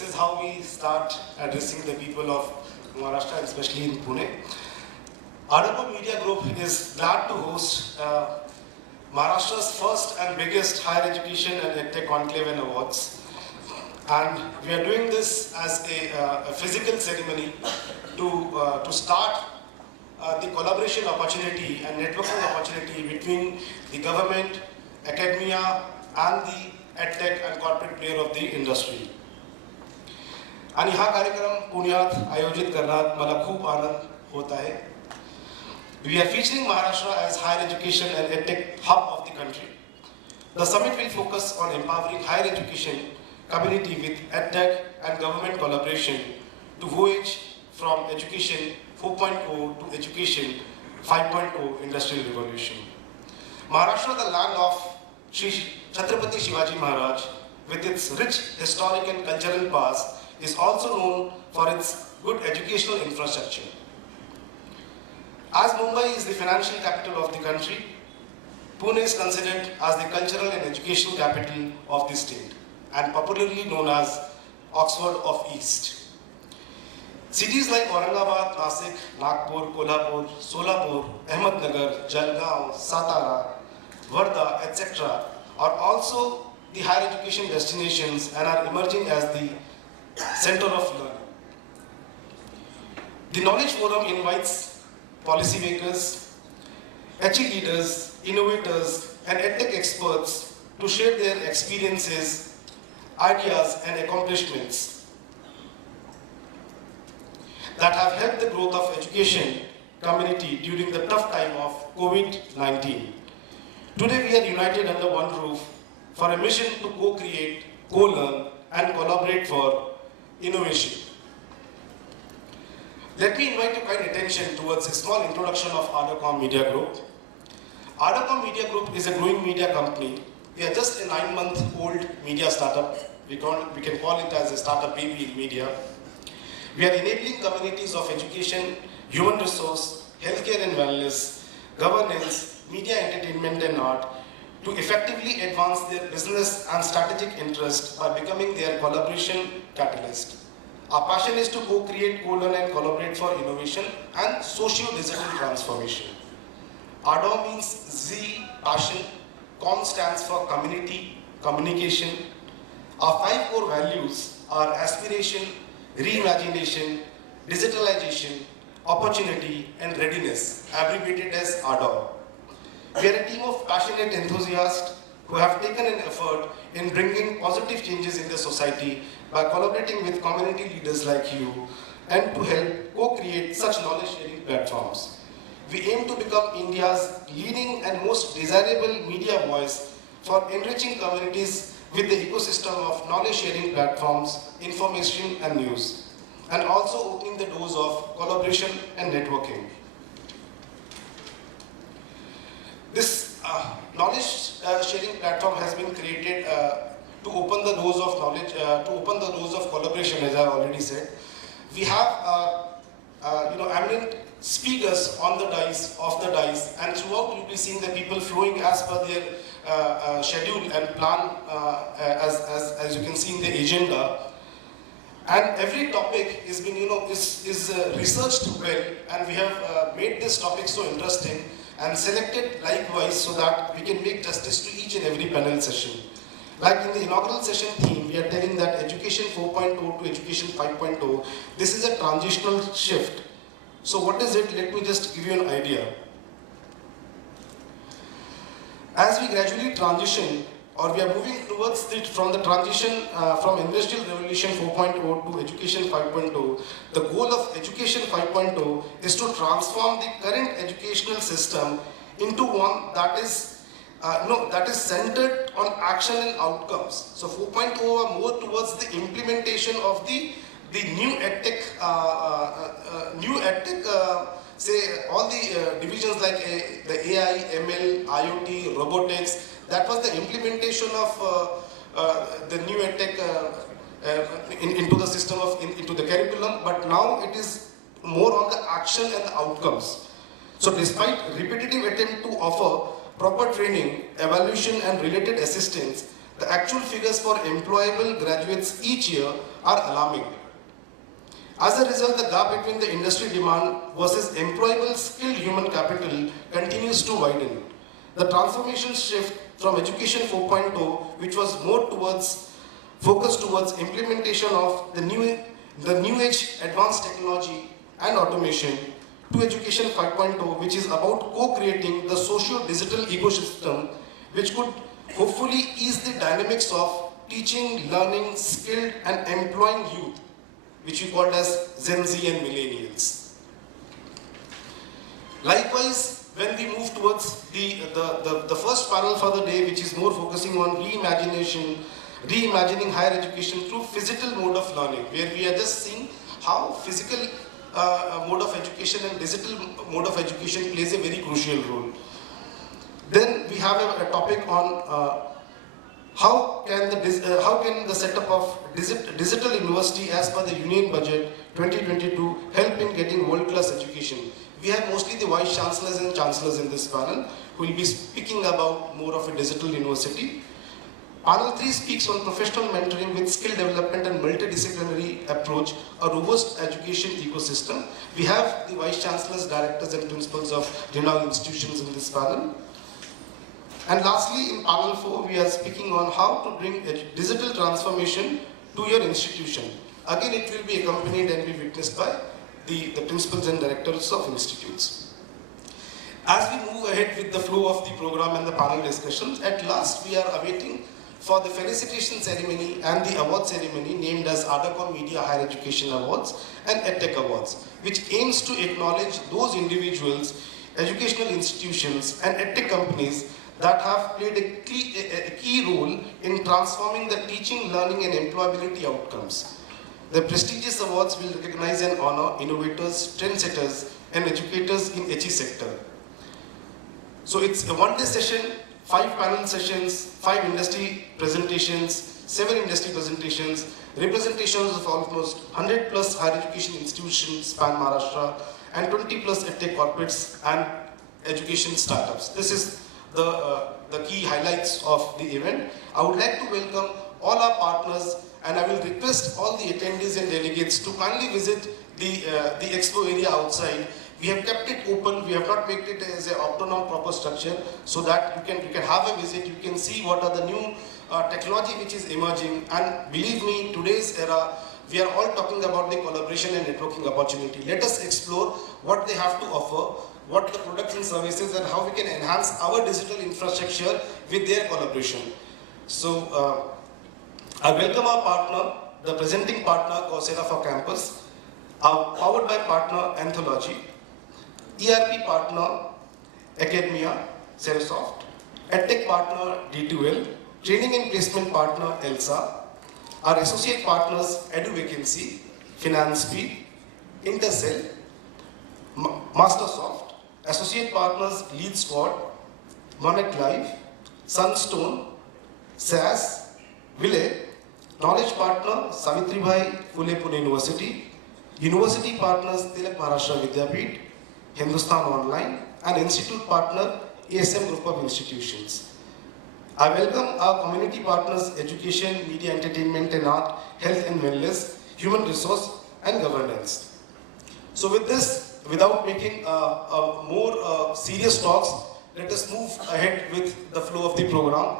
this is how we start addressing the people of Maharashtra, especially in Pune. ArdorComm Media Group is glad to host Maharashtra's first and biggest higher education and EdTech Conclave and Awards. And we are doing this as a physical ceremony to start the collaboration opportunity and networking opportunity between the government, academia, and the EdTech and corporate player of the industry. आणि हा कार्यक्रम पुण्यात आयोजित करण्यात मला खूप आनंद होत आहे. We are featuring Maharashtra as higher education and EdTech hub of the country. The summit will focus on empowering higher education community with EdTech and government collaboration to voyage from education 4.0 to education 5.0 industrial revolution. Maharashtra, the land of Shri Chhatrapati Shivaji Maharaj, with its rich historic and cultural past, is also known for its good educational infrastructure. As Mumbai is the financial capital of the country, Pune is considered as the cultural and educational capital of the state and popularly known as Oxford of East. Cities like Aurangabad, Nasik, Nagpur, Kolhapur, Solapur, Ahmednagar, Jalgaon, Satara, Wardha, etc. are also the higher education destinations and are emerging as the center of learning. The Knowledge Forum invites policymakers, HE leaders, innovators, and EdTech experts to share their experiences, ideas, and accomplishments that have helped the growth of education community during the tough time of COVID-19. Today we are united under one roof for a mission to co-create, co-learn, and collaborate for innovation. Let me invite your kind attention towards a small introduction of ArdorComm Media Group. ArdorComm Media Group is a growing media company. We are just a 9-month-old media startup. We can call it as a startup baby in media. We are enabling communities of education, human resource, healthcare and wellness, governance, media, entertainment and art to effectively advance their business and strategic interest by becoming their collaboration catalyst. Our passion is to co-create, co-learn and collaborate for innovation and socio-digital transformation. Ardor means Z, passion, Com stands for community, communication. Our 5 core values are aspiration, reimagination, digitalization, opportunity and readiness, abbreviated as Ardor. We are a team of passionate enthusiasts who have taken an effort in bringing positive changes in the society by collaborating with community leaders like you and to help co-create such knowledge-sharing platforms. We aim to become India's leading and most desirable media voice for enriching communities with the ecosystem of knowledge-sharing platforms, information and news, and also opening the doors of collaboration and networking. This knowledge sharing platform has been created to open the doors of knowledge, to open the doors of collaboration, as I already said. We have eminent speakers on the dais, off the dais, and throughout you'll be seeing the people flowing as per their schedule and plan, as you can see in the agenda. And every topic is been, is researched well, and we have made this topic so interesting and selected likewise so that we can make justice to each and every panel session. Like in the inaugural session theme, we are telling that education 4.0 to education 5.0, this is a transitional shift. So what is it? Let me just give you an idea. As we gradually transition, or we are moving towards from the transition from Industrial Revolution 4.0 to Education 5.0, the goal of Education 5.0 is to transform the current educational system into one that is centered on action and outcomes. So 4.0 are more towards the implementation of the new EdTech, say all the divisions like the AI, ML, IoT, robotics. That was the implementation of the new EdTech into the system into the curriculum. But now it is more on the action and the outcomes. So despite repetitive attempt to offer proper training, evaluation and related assistance, the actual figures for employable graduates each year are alarming. As a result, the gap between the industry demand versus employable skilled human capital continues to widen. The transformation shift from Education 4.0, which was more focused towards implementation of the new age advanced technology and automation, to Education 5.0, which is about co-creating the socio-digital ecosystem, which could hopefully ease the dynamics of teaching, learning, skilled and employing youth, which we called as Gen Z and millennials. Likewise, when we move towards the first panel for the day, which is more focusing on reimagining higher education through physical mode of learning, where we are just seeing how physical mode of education and digital mode of education plays a very crucial role. Then we have a topic on how can the setup of digital university as per the Union Budget 2022 help in getting world-class education. We have mostly the vice chancellors and chancellors in this panel who will be speaking about more of a digital university. Panel 3 speaks on professional mentoring with skill development and multidisciplinary approach, a robust education ecosystem. We have the vice chancellors, directors and principals of renowned institutions in this panel. And lastly, in panel 4, we are speaking on how to bring digital transformation to your institution. Again, it will be accompanied and be witnessed by the principals and directors of institutes. As we move ahead with the flow of the program and the panel discussions, at last we are awaiting for the felicitation ceremony and the award ceremony named as ArdorComm Media Higher Education Awards and EdTech Awards, which aims to acknowledge those individuals, educational institutions and EdTech companies that have played a key role in transforming the teaching, learning and employability outcomes. The prestigious awards will recognize and honor innovators, trendsetters and educators in HE sector. So it's a one-day session, 5 panel sessions, 5 industry presentations, 7 industry presentations, representations of almost 100 plus higher education institutions span Maharashtra and 20 plus EdTech corporates and education startups. This is the key highlights of the event. I would like to welcome all our partners and I will request all the attendees and delegates to kindly visit the expo area outside. We have kept it open, we have not made it as an autonomous proper structure so that you can have a visit, you can see what are the new technology which is emerging, and believe me, today's era, we are all talking about the collaboration and networking opportunity. Let us explore what they have to offer, what are the products and services and how we can enhance our digital infrastructure with their collaboration. So, I welcome our partner, the presenting partner, Coursera for Campus, our powered by partner, Anthology, ERP partner, Academia, Serasoft, EdTech partner, D2L, training and placement partner, ELSA, our associate partners, EduVacancy, FinanceSpeed, Intercell, Mastersoft, associate partners, Lead Squad, Monet Live, Sunstone, SAS, Ville, knowledge partner, Savitribhai Phule Pune University, university partners, Tilak Maharashtra Vidyapeeth, Hindustan Online, and institute partner, ASM Group of Institutions. I welcome our community partners, education, media, entertainment and art, health and wellness, human resource and governance. So with this, without making more serious talks, let us move ahead with the flow of the program.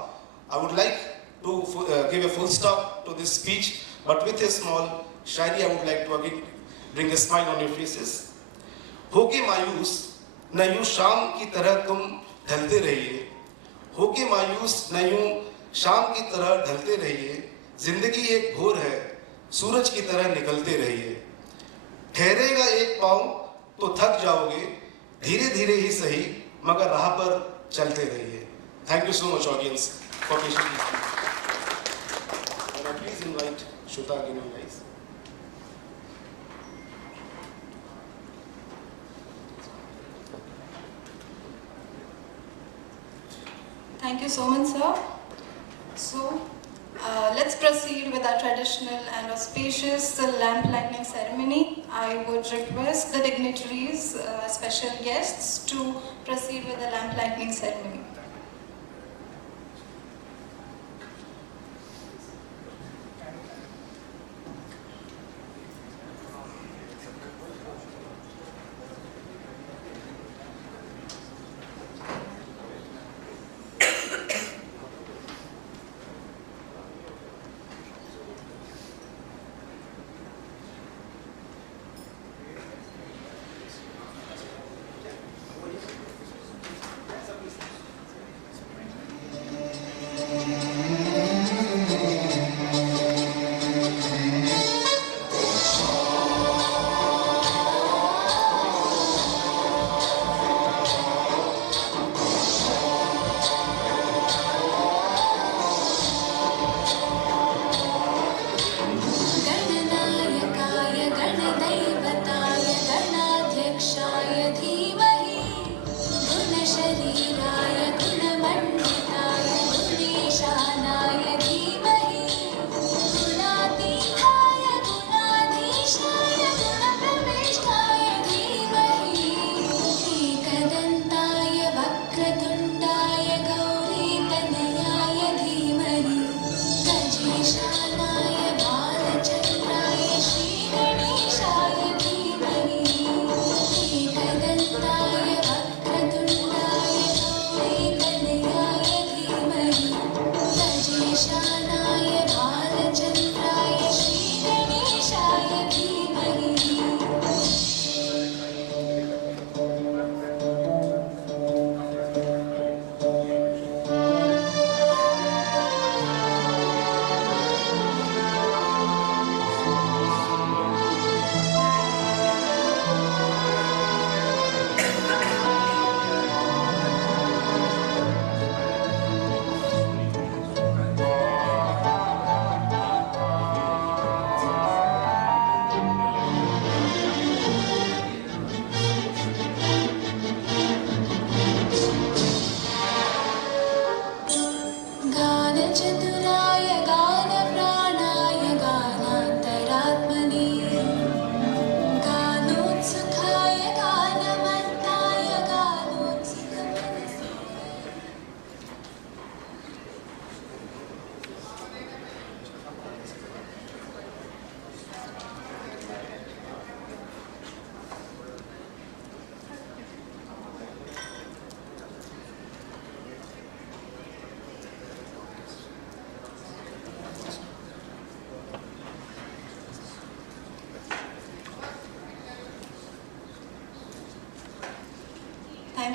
I would like to give a full stop to this speech, but with a small shairi, I would like to again bring a smile on your faces. होके मायूस न यूं शाम की तरह तुम ढलते रहिए, होके मायूस न यूं शाम की तरह ढलते रहिए, जिंदगी एक घोर है, सूरज की तरह निकलते रहिए, ठहरेगा एक पाँव तो थक जाओगे, धीरे धीरे ही सही मगर राह पर चलते रहिए. Thank you so much, audience, for patiently listening. And I please invite Shruta again, guys. Thank you so much, sir. So, let's proceed with our traditional and auspicious lamp lighting ceremony. I would request the dignitaries, special guests, to proceed with the lamp lighting ceremony.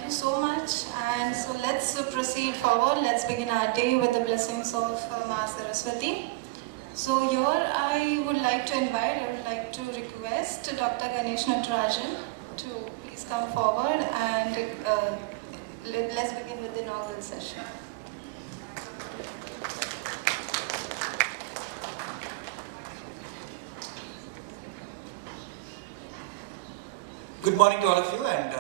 you so much. And so let's proceed forward. Let's begin our day with the blessings of Ma Saraswati. So here I would like to request Dr. Ganesh Natarajan to please come forward and let's begin with the inaugural session. Good morning to all of you, and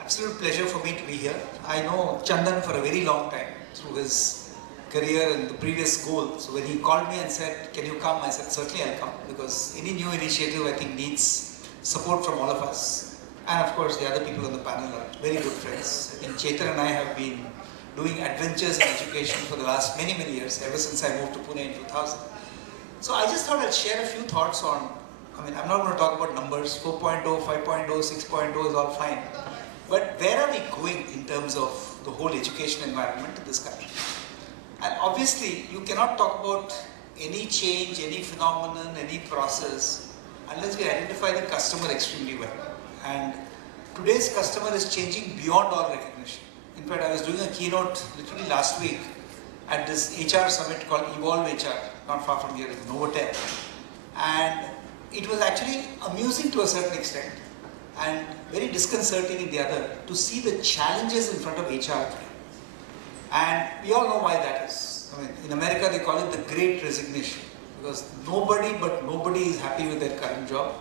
absolute pleasure for me to be here. I know Chandan for a very long time through his career and the previous goal. So when he called me and said, "Can you come?" I said, "Certainly I'll come," because any new initiative I think needs support from all of us. And of course the other people on the panel are very good friends. I think Chetan and I have been doing adventures in education for the last many years, ever since I moved to Pune in 2000. So I just thought I'd share a few thoughts on, I'm not going to talk about numbers, 4.0, 5.0, 6.0 is all fine. But where are we going in terms of the whole education environment in this country? And obviously, you cannot talk about any change, any phenomenon, any process, unless we identify the customer extremely well. And today's customer is changing beyond all recognition. In fact, I was doing a keynote literally last week at this HR summit called Evolve HR, not far from here in Novotel. And it was actually amusing to a certain extent and very disconcerting in the other to see the challenges in front of HR today. And we all know why that is. In America they call it the Great Resignation, because nobody is happy with their current job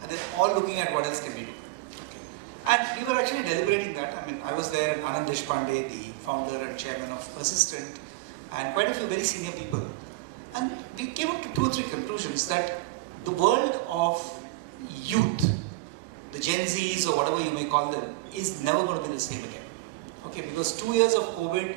and they're all looking at what else can we do. And we were actually deliberating that. I was there, and Anand, the founder and chairman of Persistent, and quite a few very senior people. And we came up to 2 or 3 conclusions that the world of youth, the Gen Zs or whatever you may call them, is never going to be the same again. Okay, because 2 years of COVID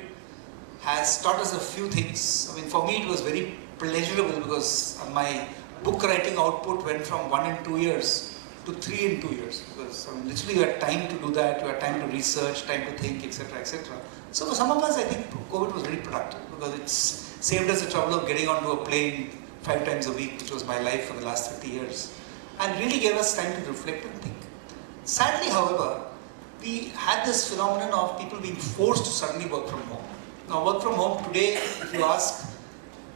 has taught us a few things. For me it was very pleasurable because my book writing output went from 1 and 2 years to 3 and 2 years. Because literally you had time to do that, you had time to research, time to think, etc., etc. So for some of us, I think COVID was very productive because it's saved us the trouble of getting onto a plane 5 times a week, which was my life for the last 30 years, and really gave us time to reflect and think. Sadly, however, we had this phenomenon of people being forced to suddenly work from home. Now, work from home today, if you ask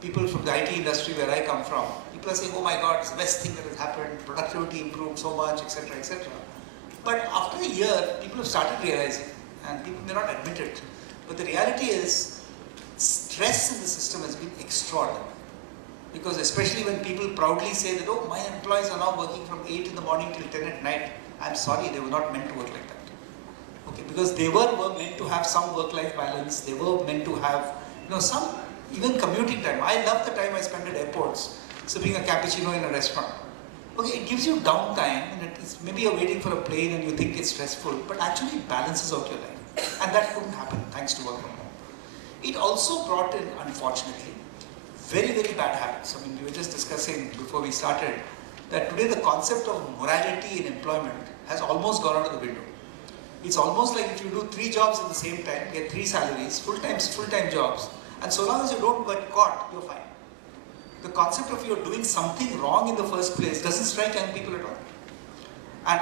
people from the IT industry where I come from, people are saying, "Oh my God, it's the best thing that has happened, productivity improved so much, etc., etc." But after a year, people have started realizing, and people may not admit it, but the reality is, stress in the system has been extraordinary. Because especially when people proudly say that, "Oh, my employees are now working from 8 in the morning till 10 at night," I'm sorry, they were not meant to work like that. Okay, because they were meant to have some work-life balance, they were meant to have, some even commuting time. I love the time I spend at airports, sipping a cappuccino in a restaurant. Okay, it gives you downtime, and maybe you're waiting for a plane and you think it's stressful, but actually it balances out your life. And that couldn't happen thanks to work from home. It also brought in, unfortunately, very bad habits. We were just discussing before we started that today the concept of morality in employment has almost gone out of the window. It's almost like if you do 3 jobs at the same time, get 3 salaries, full-time jobs, and so long as you don't get caught, you're fine. The concept of you're doing something wrong in the first place doesn't strike young people at all. And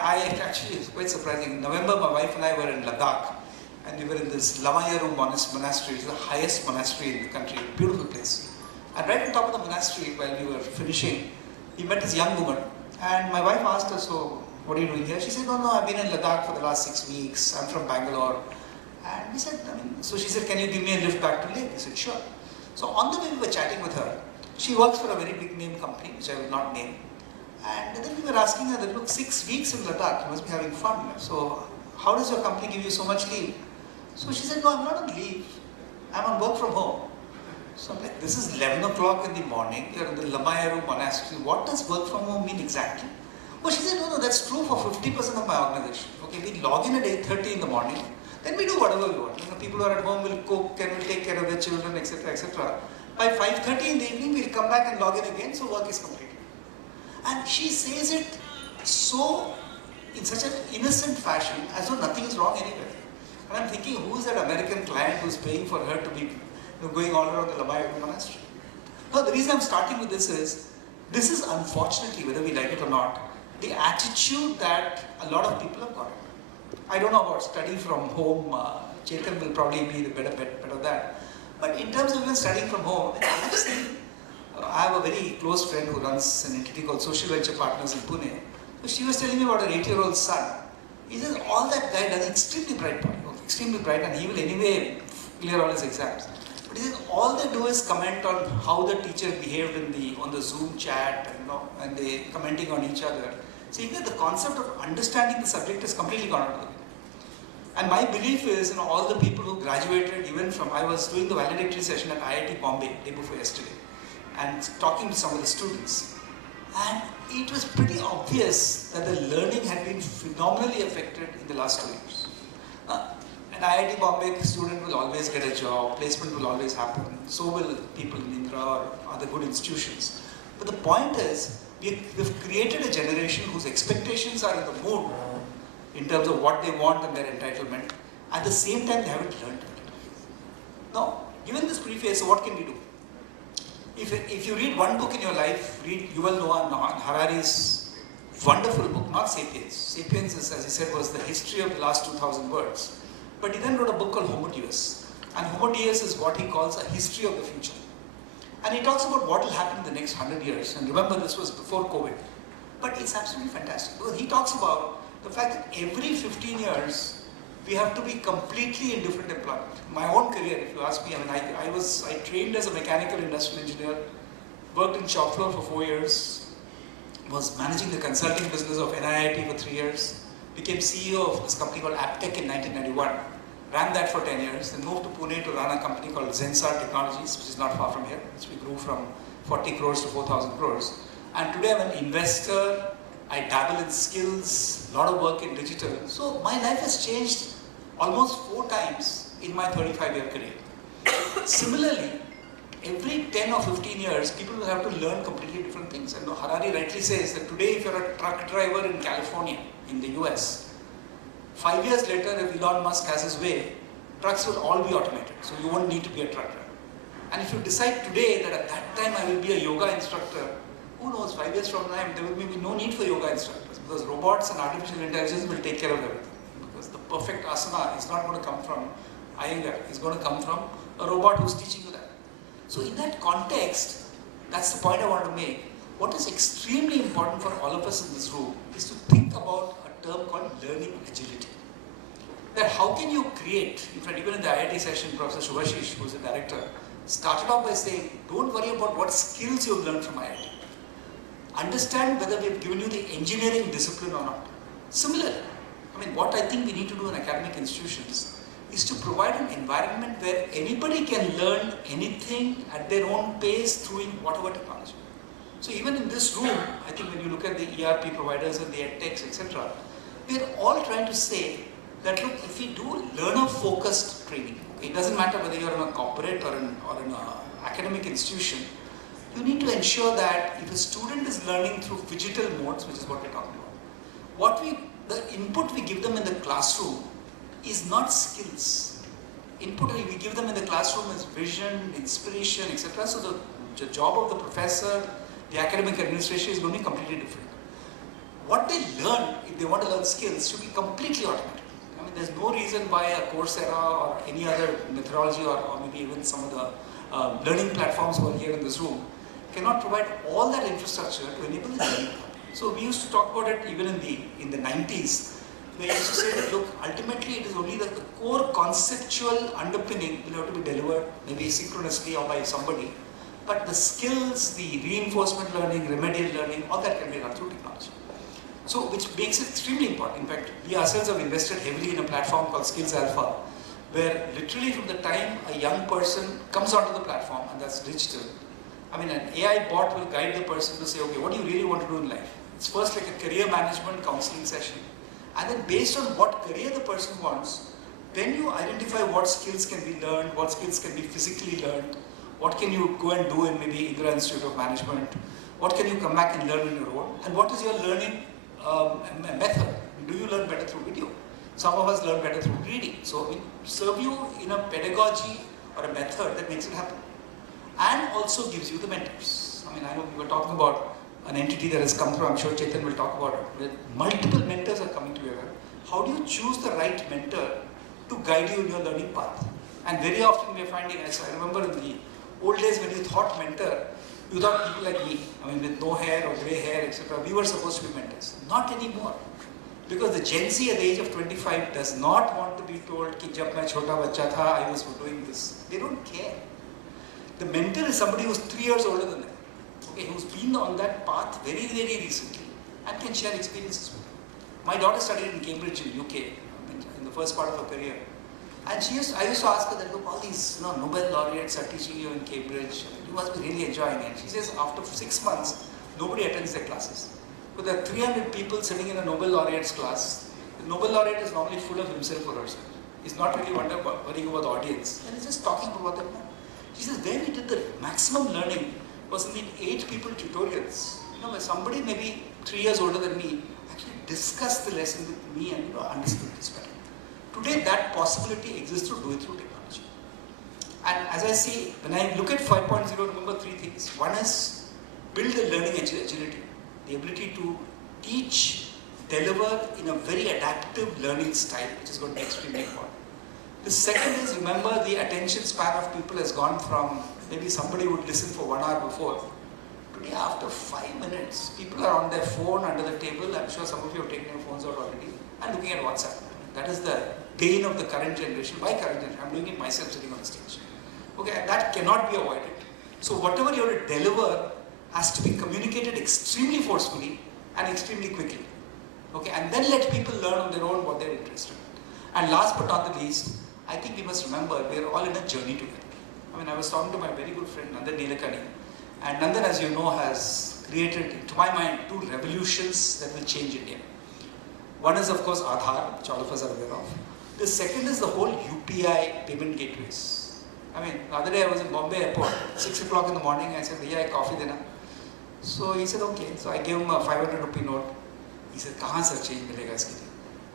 actually, it's quite surprising. In November, my wife and I were in Ladakh, and we were in this Lamayaru monastery, which is the highest monastery in the country, beautiful place. And right on top of the monastery, while we were finishing, we met this young woman. And my wife asked her, "So, what are you doing here?" She said, No, I've been in Ladakh for the last 6 weeks. I'm from Bangalore. And we said, so she said, "Can you give me a lift back to Leh?" I said, "Sure." So on the way we were chatting with her. She works for a very big name company, which I will not name. And then we were asking her that, "Look, 6 weeks in Ladakh, you must be having fun. So how does your company give you so much leave?" So she said, "No, I'm not on leave. I'm on work from home." So I'm like, this is 11 o'clock in the morning, you're in the Lamayaru monastery, what does work from home mean exactly? Well, she said, no, that's true for 50% of my organization. Okay, we log in at 8:30 in the morning, then we do whatever we want. People who are at home will cook and will take care of their children, etc., etc. By 5:30 in the evening, we'll come back and log in again, so work is completed. And she says it in such an innocent fashion, as though nothing is wrong anywhere. And I'm thinking, who is that American client who's paying for her to be going all around the Lamayaru monastery? Now, the reason I'm starting with this is unfortunately, whether we like it or not, the attitude that a lot of people have got. I don't know about study from home. Chetan will probably be the better bet of that. But in terms of even studying from home, I've seen, I have a very close friend who runs an entity called Social Venture Partners in Pune. So she was telling me about her 8-year-old son. He says all that guy does extremely bright boy, extremely bright, and he will anyway clear all his exams. But he says all they do is comment on how the teacher behaved on the Zoom chat, and they commenting on each other. So even the concept of understanding the subject is completely gone out of the way. And my belief is, all the people who graduated, even from, I was doing the valedictory session at IIT Bombay day before yesterday, and talking to some of the students. And it was pretty obvious that the learning had been phenomenally affected in the last 2 years. An IIT Bombay student will always get a job, placement will always happen, so will people in INDIRA or other good institutions. But the point is, we've created a generation whose expectations are in the mood in terms of what they want and their entitlement. At the same time, they haven't learned it. Now, given this preface, so what can we do? If you read one book in your life, read Yuval Noah Harari's wonderful book, not Sapiens. Sapiens, as he said, was the history of the last 2,000 words. But he then wrote a book called Homo Deus. And Homo Deus is what he calls a history of the future. And he talks about what will happen in the next 100 years. And remember, this was before COVID. But it's absolutely fantastic, because he talks about the fact that every 15 years, we have to be completely in different employment. My own career, if you ask me, I trained as a mechanical industrial engineer, worked in shop floor for 4 years, was managing the consulting business of NIIT for 3 years, became CEO of this company called AppTech in 1991, ran that for 10 years, then moved to Pune to run a company called Zensar Technologies, which is not far from here, which we grew from 40 crores to 4,000 crores. And today I'm an investor, I dabble in skills, a lot of work in digital. So my life has changed almost 4 times in my 35-year career. Similarly, every 10 or 15 years, people will have to learn completely different things. And Harari rightly says that today, if you're a truck driver in California, in the US, 5 years later, if Elon Musk has his way, trucks will all be automated. So you won't need to be a truck driver. And if you decide today that at that time I will be a yoga instructor, who knows, 5 years from now, there will be no need for yoga instructors, because robots and artificial intelligence will take care of everything. Because the perfect asana is not going to come from Iyengar, it's going to come from a robot who's teaching you that. So in that context, that's the point I want to make. What is extremely important for all of us in this room is to think about a term called learning agility. That how can you create, in fact, even in the IIT session, Professor Shubhashish, who's the director, started off by saying, don't worry about what skills you've learned from IIT. Understand whether we've given you the engineering discipline or not. Similarly, what I think we need to do in academic institutions is to provide an environment where anybody can learn anything at their own pace through whatever technology. So even in this room, I think when you look at the ERP providers and the EdTechs, etc., we're all trying to say that, look, if we do learner-focused training, it doesn't matter whether you're in a corporate or in an academic institution, you need to ensure that if a student is learning through digital modes, which is what we're talking about, the input we give them in the classroom is not skills. Input we give them in the classroom is vision, inspiration, etc. So the job of the professor, the academic administration is going to be completely different. What they learn, if they want to learn skills, should be completely automatic. There's no reason why a Coursera or any other methodology or maybe even some of the learning platforms who are here in this room cannot provide all that infrastructure to enable the learning. So we used to talk about it even in the 90s. We used to say that, look, ultimately it is only that the core conceptual underpinning will have to be delivered, maybe synchronously or by somebody. But the skills, the reinforcement learning, remedial learning, all that can be done through technology. So, which makes it extremely important. In fact, we ourselves have invested heavily in a platform called Skills Alpha, where literally from the time a young person comes onto the platform, and that's digital, an AI bot will guide the person to say, okay, what do you really want to do in life? It's first like a career management counseling session. And then based on what career the person wants, then you identify what skills can be learned, what skills can be physically learned, what can you go and do in maybe INDIRA Institute of Management, what can you come back and learn in your role, and what is your learning method. Do you learn better through video? Some of us learn better through reading. So we serve you in a pedagogy or a method that makes it happen. And also gives you the mentors. I know we were talking about an entity that has come through, I'm sure Chetan will talk about it, where multiple mentors are coming together. how do you choose the right mentor to guide you in your learning path? And very often we are finding, as I remember in the old days when you thought mentor, you thought people like me, I mean with no hair or grey hair, etc. We were supposed to be mentors. Not anymore. Because the Gen Z at the age of 25 does not want to be told कि जब मैं छोटा बच्चा था, I was doing this. They don't care. The mentor is somebody who's 3 years older than them, okay, who's been on that path very, very recently and can share experiences with them. My daughter studied in Cambridge in UK in the first part of her career. And I used to ask her that, look, all these Nobel laureates are teaching you in Cambridge. You must be really enjoying it. She says after 6 months, nobody attends their classes. But there are 300 people sitting in a Nobel laureate's class. The Nobel laureate is normally full of himself or herself. He's not really worrying about the audience. And he's just talking about them. She says, where we did the maximum learning was in the 8 people tutorials. Where somebody maybe 3 years older than me actually discussed the lesson with me and understood this better. Today, that possibility exists to do it through technology. And as I say, when I look at 5.0, remember 3 things. One is build a learning agility, the ability to teach, deliver in a very adaptive learning style, which is going to be extremely important. The second is, remember, the attention span of people has gone from maybe somebody would listen for 1 hour before. Today, after 5 minutes, people are on their phone under the table. I'm sure some of you have taken your phones out already and looking at WhatsApp. That is the pain of the current generation. My current generation, I'm doing it myself sitting on the stage. Okay, and that cannot be avoided. So whatever you have to deliver has to be communicated extremely forcefully and extremely quickly. Okay, and then let people learn on their own what they're interested in. And last but not the least, I think we must remember we are all in a journey together. I mean, I was talking to my very good friend Nandan Nilekani, and Nandan, as you know, has created, to my mind, 2 revolutions that will change India. One is, of course, Aadhaar, which all of us are aware of. The second is the whole UPI payment gateways. I mean, the other day I was in Bombay airport, 6 o'clock in the morning, I said, "Bhaiya, coffee dena." So he said, okay. So I gave him a 500 rupee note. He said, "Kahan sir change milega iske liye?"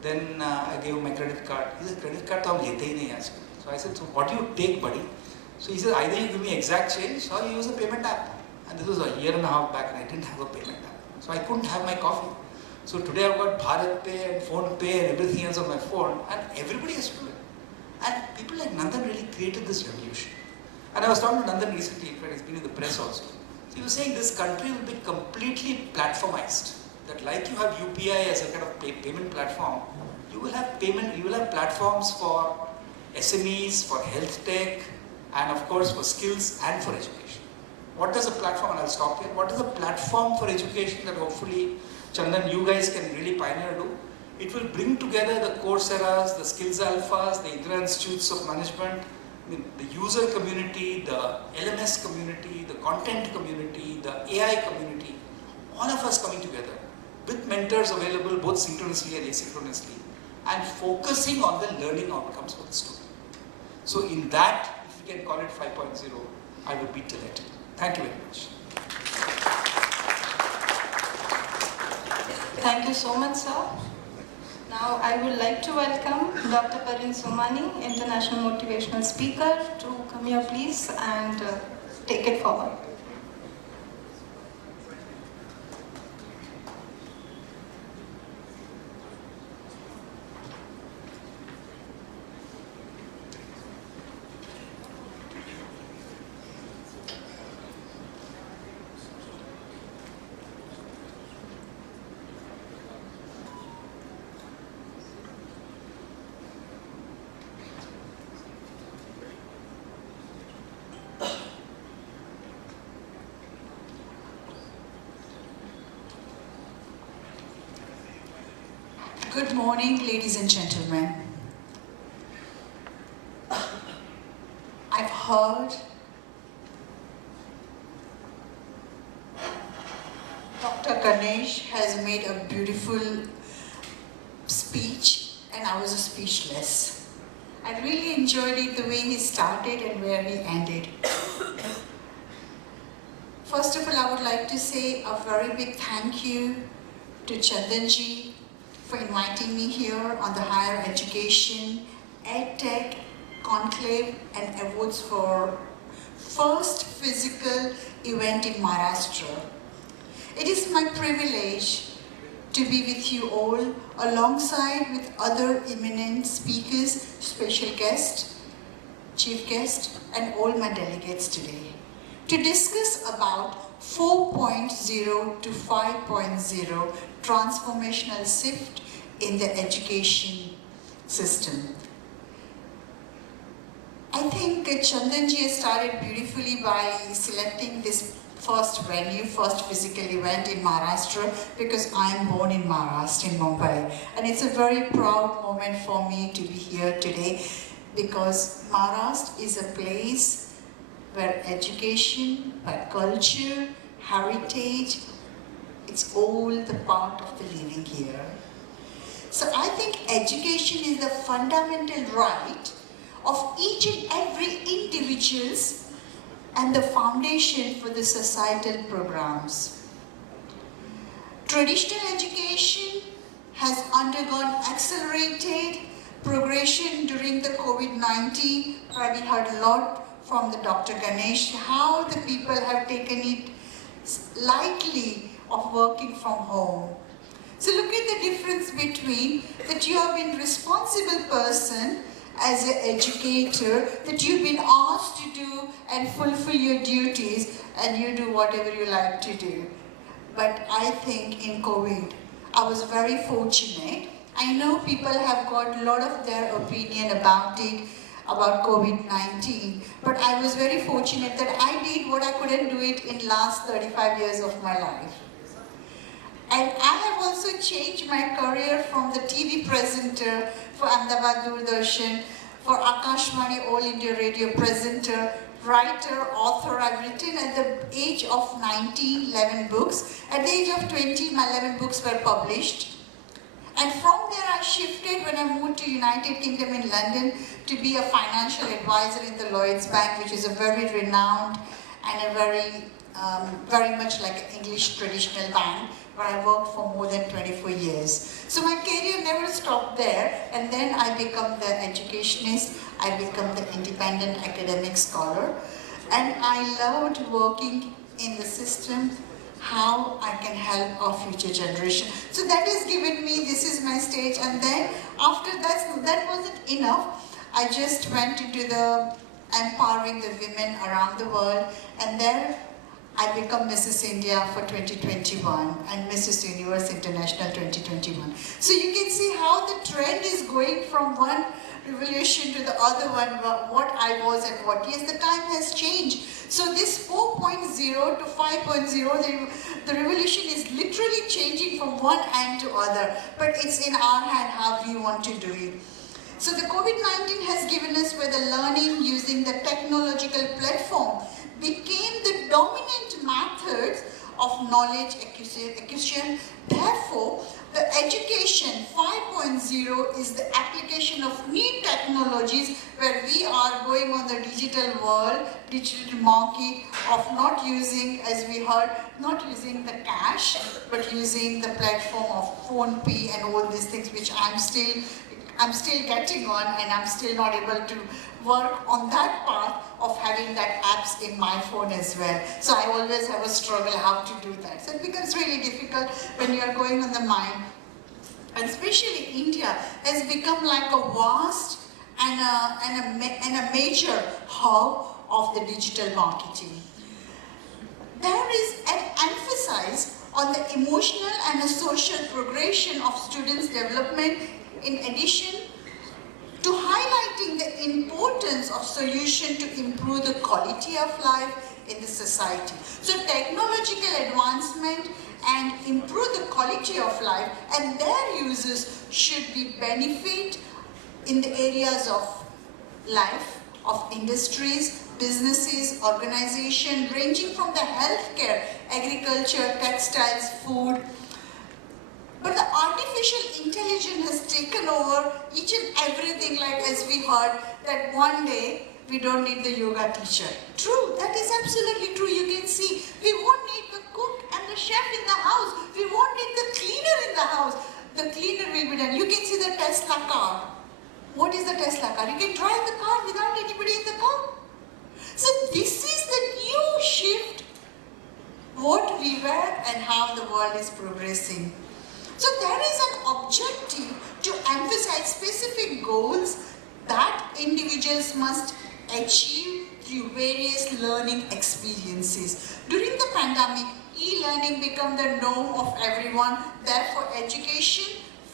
Then I gave him my credit card. He said, "Credit card to hum lete hi nahi aajkal." So I said, "So what do you take, buddy?" So he said, "Either you give me exact change or you use a payment app." And this was a year and a half back and I didn't have a payment app. So I couldn't have my coffee. So today I've got Bharat Pay and Phone Pay and everything else on my phone, and everybody has to do it. And people like Nandan really created this revolution. And I was talking to Nandan recently, in fact he's been in the press also. So he was saying this country will be completely platformized. That like you have UPI as a kind of payment platform, you will have platforms for SMEs, for health tech, and of course for skills and for education. What does a platform, and I'll stop here, what is a platform for education that hopefully Chandan, you guys can really pioneer do? It will bring together the Coursera's, the Skills Alphas, the INDIRA Institutes of Management, I mean, the user community, the LMS community, the content community, the AI community, all of us coming together with mentors available both synchronously and asynchronously, and focusing on the learning outcomes for the student. So in that, if we can call it 5.0, I would be delighted. Thank you very much. Thank you so much, sir. Now I would like to welcome Dr. Parin Somani, International Motivational Speaker, to come here please and take it forward. Good morning, ladies and gentlemen. I've heard Dr. Ganesh has made a beautiful speech and I was speechless. I really enjoyed it, the way he started and where he ended. First of all, I would like to say a very big thank you to Chandanji for inviting me here on the Higher Education, EdTech, Conclave and Awards for first physical event in Maharashtra. It is my privilege to be with you all, alongside with other eminent speakers, special guests, chief guest, and all my delegates today, to discuss about 4.0 to 5.0 transformational shift in the education system. I think Chandan ji has started beautifully by selecting this first venue, first physical event in Maharashtra, because I am born in Maharashtra, in Mumbai. And it's a very proud moment for me to be here today, because Maharashtra is a place where education, where culture, heritage, it's all the part of the living here. So I think education is the fundamental right of each and every individual's and the foundation for the societal programs. Traditional education has undergone accelerated progression during the COVID-19, where we heard a lot from the Dr. Ganesh, how the people have taken it lightly of working from home. So look at the difference between that you have been responsible person as an educator, that you've been asked to do and fulfill your duties, and you do whatever you like to do. But I think in COVID, I was very fortunate. I know people have got a lot of their opinion about it, about COVID-19, but I was very fortunate that I did what I couldn't do it in last 35 years of my life. And I have also changed my career from the TV presenter for Ahmedabad Doordarshan, for Akashvani All India Radio presenter, writer, author. I've written at the age of 19, 11 books. At the age of 20, my 11 books were published. And from there I shifted when I moved to United Kingdom in London to be a financial advisor in the Lloyds Bank, which is a very renowned and a very much like an English traditional bank, where I worked for more than 24 years. So my career never stopped there, and then I become the educationist, I become the independent academic scholar, and I loved working in the system, how I can help our future generation. So that has given me, this is my stage, and then after that wasn't enough. I just went into the empowering the women around the world, and there I become Mrs. India for 2021 and Mrs. Universe International 2021. So you can see how the trend is going from one revolution to the other one, what I was and what. Yes, the time has changed. So this 4.0 to 5.0, the revolution is literally changing from one end to other, but it's in our hand how we want to do it. So the COVID-19 has given us where the learning using the technological platform became the dominant methods of knowledge acquisition. Therefore, the education 5.0 is the application of new technologies, where we are going on the digital world, digital market of not using, as we heard, not using the cash, but using the platform of phone pay and all these things, which I'm still getting on, and I'm still not able to work on that part of having that apps in my phone as well. So I always have a struggle how to do that. So it becomes really difficult when you are going on the mind. And especially India has become like a vast and a major hub of the digital marketing. There is an emphasis on the emotional and the social progression of students' development, in addition to highlighting the importance of solution to improve the quality of life in the society. So technological advancement and improve the quality of life, and their users should be benefit in the areas of life, of industries, businesses, organization, ranging from the healthcare, agriculture, textiles, food. But the artificial intelligence has taken over each and everything, like as we heard, that one day we don't need the yoga teacher. True, that is absolutely true. You can see, we won't need the cook and the chef in the house. We won't need the cleaner in the house. The cleaner will be done. You can see the Tesla car. What is the Tesla car? You can drive the car without anybody in the car. So this is the new shift, what we were and how the world is progressing. So goals that individuals must achieve through various learning experiences. During the pandemic, e-learning became the norm of everyone. Therefore, Education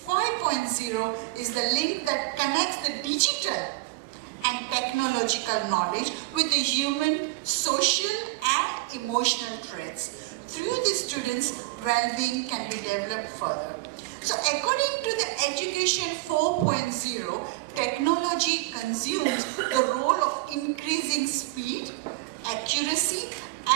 5.0 is the link that connects the digital and technological knowledge with the human, social and emotional traits. Through the students' well-being can be developed further. So according to the Education 4.0, technology consumes the role of increasing speed, accuracy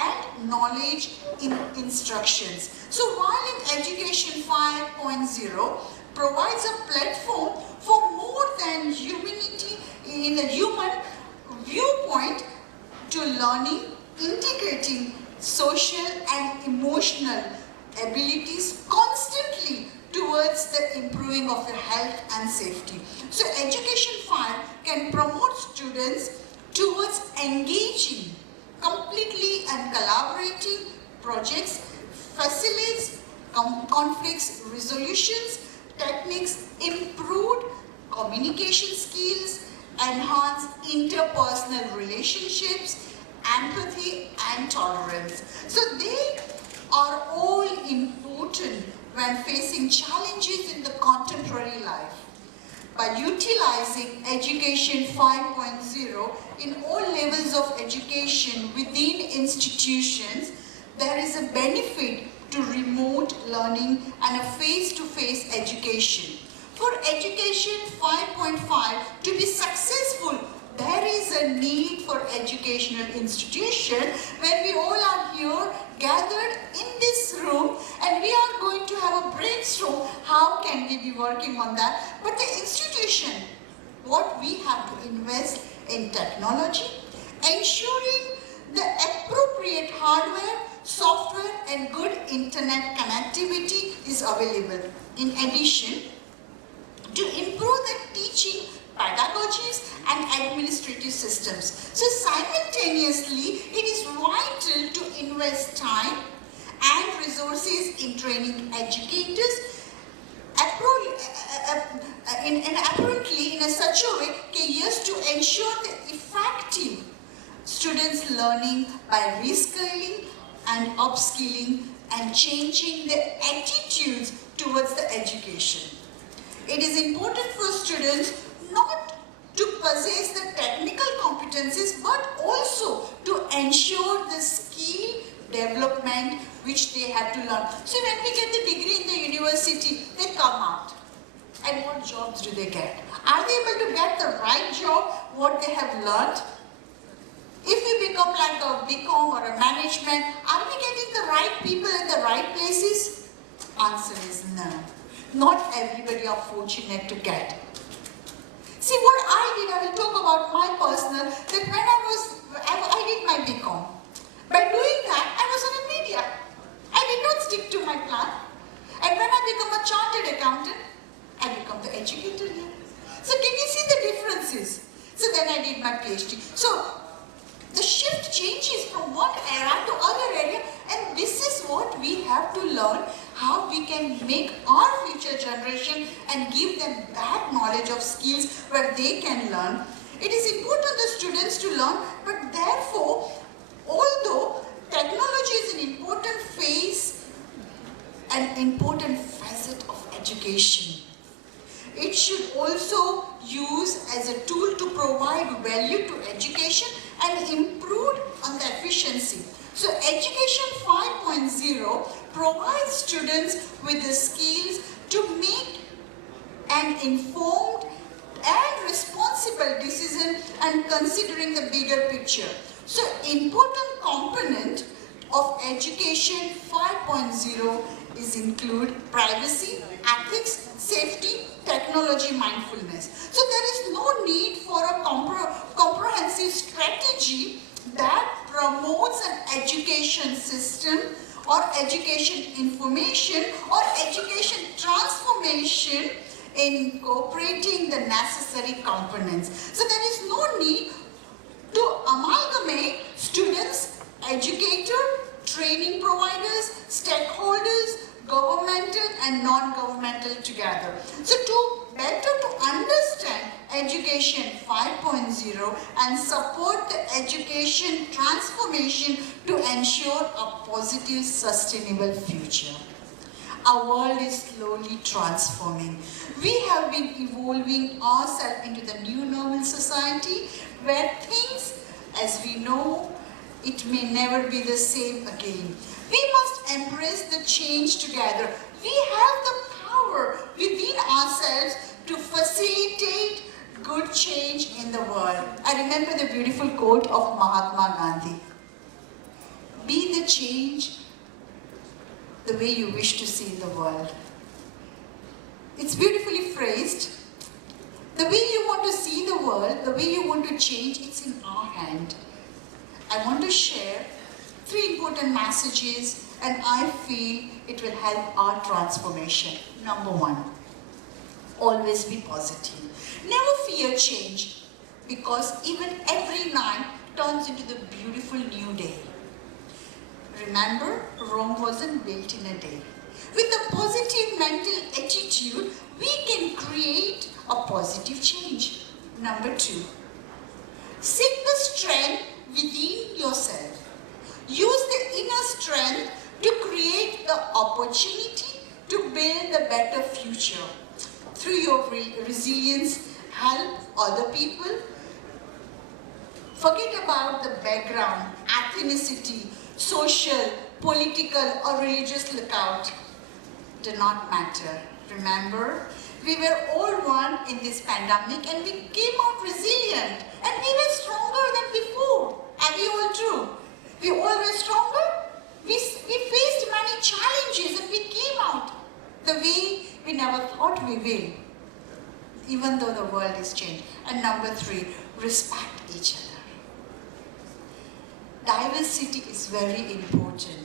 and knowledge in instructions. So while in Education 5.0 provides a platform for more than humanity in a human viewpoint to learning, integrating social and emotional abilities constantly towards the improving of your health and safety. So Education 5 can promote students towards engaging completely and collaborating projects, facilitates conflicts resolutions, techniques, improved communication skills, enhance interpersonal relationships, empathy and tolerance. So they are all important when facing challenges in the contemporary life. By utilizing Education 5.0 in all levels of education within institutions, there is a benefit to remote learning and a face-to-face education. For Education 5.5 to be successful, there is a need for educational institution when we all are here gathered in this room and we are going to have a brainstorm how can we be working on that. But the institution, what we have to invest in technology, ensuring the appropriate hardware, software and good internet connectivity is available. In addition, to improve the teaching pedagogies and administrative systems. So simultaneously, it is vital to invest time and resources in training educators apparently in such a way to ensure the effective students' learning by reskilling and upskilling and changing their attitudes towards the education. It is important for students not to possess the technical competencies but also to ensure the skill development which they have to learn. So when we get the degree in the university, they come out. And what jobs do they get? Are they able to get the right job, what they have learned? If we become like a BCom or a management, are we getting the right people in the right places? Answer is no. Not everybody are fortunate to get. See what I will talk about my personal, that when I did my BCom. By doing that, I was on a media. I did not stick to my plan. And when I become a chartered accountant, I become the educator here. So can you see the differences? So then I did my PhD. So the shift changes from one era to other area, and this is what we have to learn, how we can make our future generation and give them that knowledge of skills where they can learn. It is important for the students to learn, but therefore, although technology is an important phase, an important facet of education, it should also use as a tool to provide value to education and improve on the efficiency. So Education 5.0 provides students with the skills to make an informed and responsible decision and considering the bigger picture. So important component of Education 5.0 is include privacy, ethics, safety, technology, mindfulness. So there is no need for a comprehensive strategy that promotes an education system or education information or education transformation incorporating the necessary components. So there is no need to amalgamate students, educator, training providers, stakeholders, governmental and non-governmental together. So to better to understand 2.0 and support the education transformation to ensure a positive, sustainable future. Our world is slowly transforming. We have been evolving ourselves into the new normal society where things, as we know, it may never be the same again. We must embrace the change together. We have the power within ourselves to facilitate good change in the world. I remember the beautiful quote of Mahatma Gandhi. Be the change the way you wish to see the world. It's beautifully phrased. The way you want to see the world, the way you want to change, it's in our hand. I want to share 3 important messages, and I feel it will help our transformation. Number 1, always be positive. Never fear change, because even every night turns into the beautiful new day. Remember, Rome wasn't built in a day. With a positive mental attitude, we can create a positive change. Number 2, seek the strength within yourself. Use the inner strength to create the opportunity to build a better future. Through your resilience, help other people. Forget about the background, ethnicity, social, political or religious lookout. Do not matter. Remember, we were all one in this pandemic and we came out resilient and we were stronger than before. Are we all true? We all were stronger. We faced many challenges and we came out the way we never thought we will, even though the world is changed. And number 3, respect each other. Diversity is very important.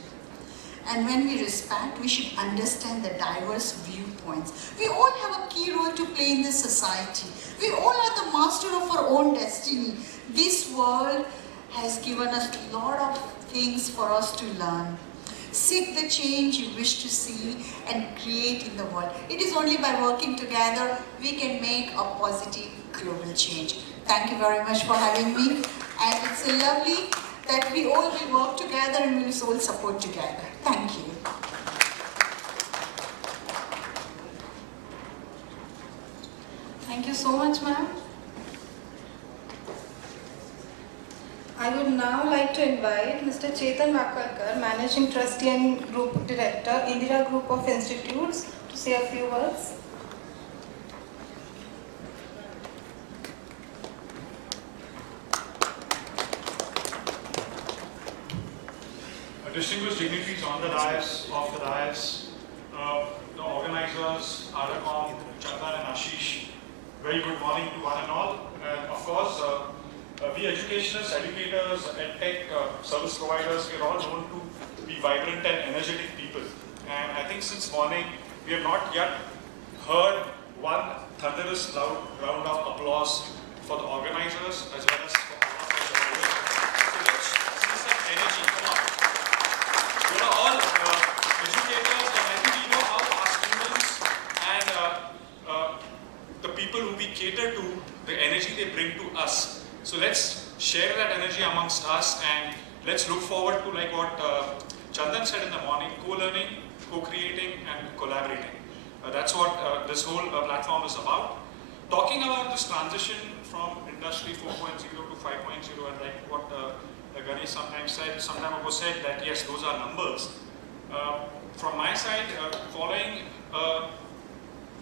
And when we respect, we should understand the diverse viewpoints. We all have a key role to play in this society. We all are the master of our own destiny. This world has given us a lot of things for us to learn. Seek the change you wish to see and create in the world. It is only by working together we can make a positive global change. Thank you very much for having me. And it's lovely that we all will work together and we will all support together. Thank you. Thank you so much, ma'am. I would now like to invite Mr. Chetan Wakalkar, Managing Trustee and Group Director, INDIRA Group of Institutes, to say a few words. Distinguished dignitaries on the dais, off the dais, the organizers, ArdorComm, Chandan and Ashish, very good morning to one and all. And of course, we educationists, educators, EdTech service providers, we are all known to be vibrant and energetic people. And I think since morning, we have not yet heard one thunderous loud round of applause for the organizers as well as for all of us. So let's see some energy, come on. We are all educators, and I think we know how our students and the people who we cater to, the energy they bring to us. So let's share that energy amongst us and let's look forward to, like what Chandan said in the morning, co-learning, co-creating and collaborating. That's what this whole platform is about. Talking about this transition from Industry 4.0 to 5.0, and like what Ganesh some time ago said that yes, those are numbers. From my side, following a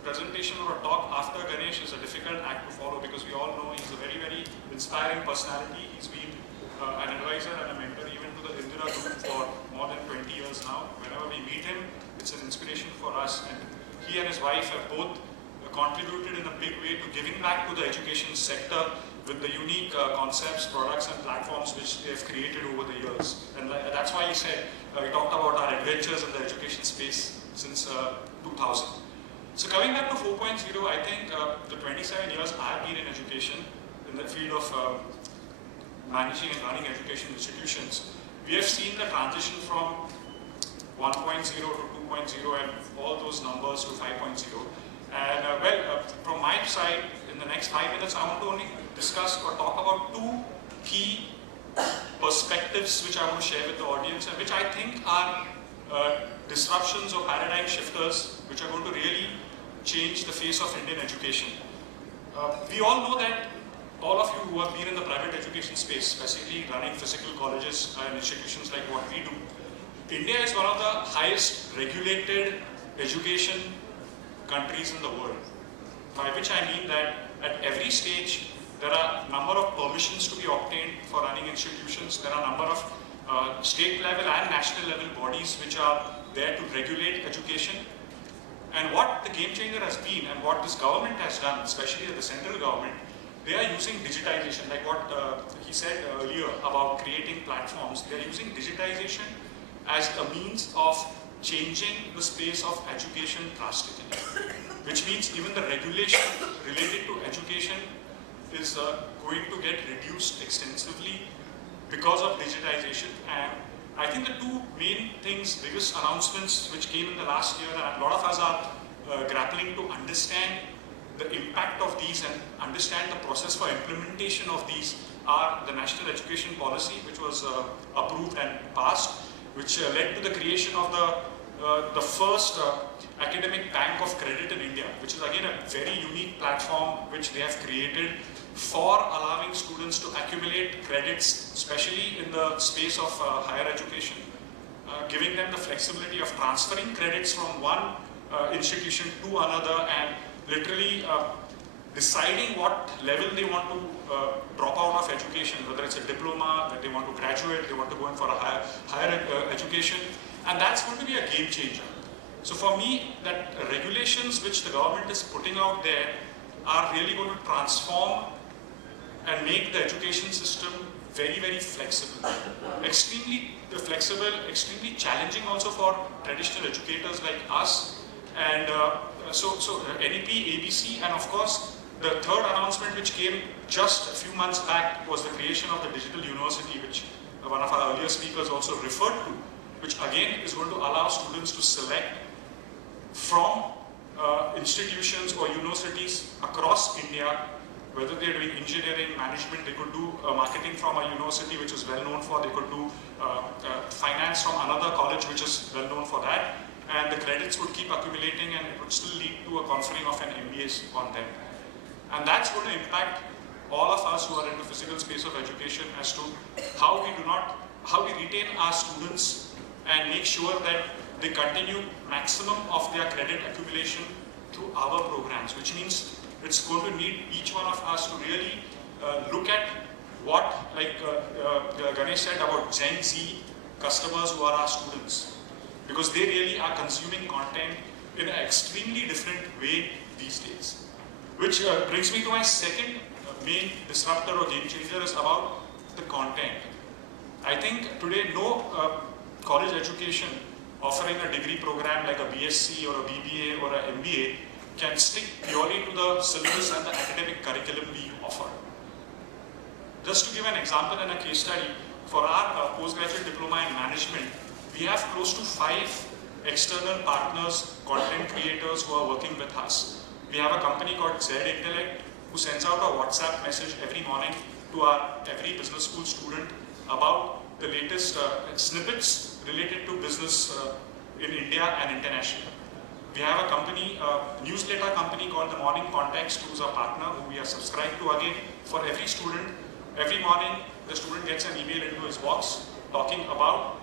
presentation or a talk after Ganesh is a difficult act to follow, because we all know he's a very, very inspiring personality. He's been an advisor and a mentor even to the INDIRA group for more than 20 years now. Whenever we meet him, it's an inspiration for us. And he and his wife have both contributed in a big way to giving back to the education sector with the unique concepts, products and platforms which they have created over the years. And that's why he said, we talked about our adventures in the education space since 2000. So coming back to 4.0, I think the 27 years I have been in education, in the field of managing and running education institutions, we have seen the transition from 1.0 to 2.0 and all those numbers to 5.0. And from my side, in the next 5 minutes, I want to only discuss or talk about two key perspectives which I want to share with the audience and which I think are disruptions or paradigm shifters which are going to really change the face of Indian education. We all know that all of you who have been in the private education space, especially running physical colleges and institutions like what we do, India is one of the highest regulated education countries in the world. By which I mean that at every stage, there are a number of permissions to be obtained for running institutions. There are a number of state level and national level bodies which are there to regulate education. And what the game changer has been and what this government has done, especially the central government, they are using digitization, like what he said earlier about creating platforms. They are using digitization as a means of changing the space of education drastically, which means even the regulation related to education is going to get reduced extensively because of digitization. And I think the two main things, biggest announcements which came in the last year, and a lot of us are grappling to understand the impact of these and understand the process for implementation of these, are the National Education Policy, which was approved and passed, which led to the creation of the first academic bank of credit in India, which is again a very unique platform which they have created for allowing students to accumulate credits, especially in the space of higher education, giving them the flexibility of transferring credits from one institution to another and literally deciding what level they want to drop out of education, whether it's a diploma, that they want to graduate, they want to go in for a higher education, and that's going to be a game changer. So for me, that regulations which the government is putting out there are really going to transform and make the education system very, very flexible. Extremely flexible, extremely challenging also for traditional educators like us. And so NEP, ABC, and of course, the third announcement which came just a few months back was the creation of the Digital University, which one of our earlier speakers also referred to, which again is going to allow students to select from institutions or universities across India, whether they're doing engineering, management, they could do marketing from a university which is well known for, they could do finance from another college which is well known for that, and the credits would keep accumulating and it would still lead to a conferring of an MBA on them. And that's going to impact all of us who are in the physical space of education as to how we retain our students and make sure that they continue maximum of their credit accumulation through our programs, which means it's going to need each one of us to really look at what, like Ganesh said about Gen Z customers who are our students, because they really are consuming content in an extremely different way these days. Which brings me to my second main disruptor or game changer is about the content. I think today no college education offering a degree program like a BSc or a BBA or an MBA can stick purely to the syllabus and the academic curriculum we offer. Just to give an example and a case study, for our postgraduate diploma in management, we have close to 5 external partners, content creators who are working with us. We have a company called Z-Intellect who sends out a WhatsApp message every morning to every business school student about the latest snippets related to business in India and internationally. We have a company, newsletter company called The Morning Context, who's our partner, who we are subscribed to again. For every student, every morning, the student gets an email into his box talking about,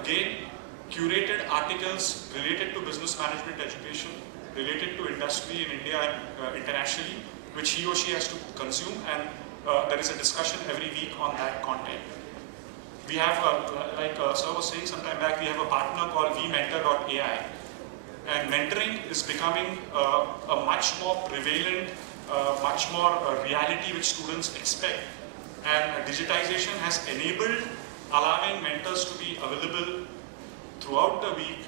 again, curated articles related to business management education, related to industry in India and internationally, which he or she has to consume, and there is a discussion every week on that content. We have, like Sir was saying some time back, we have a partner called vmentor.ai. And mentoring is becoming a much more prevalent, much more reality which students expect. And digitization has enabled allowing mentors to be available throughout the week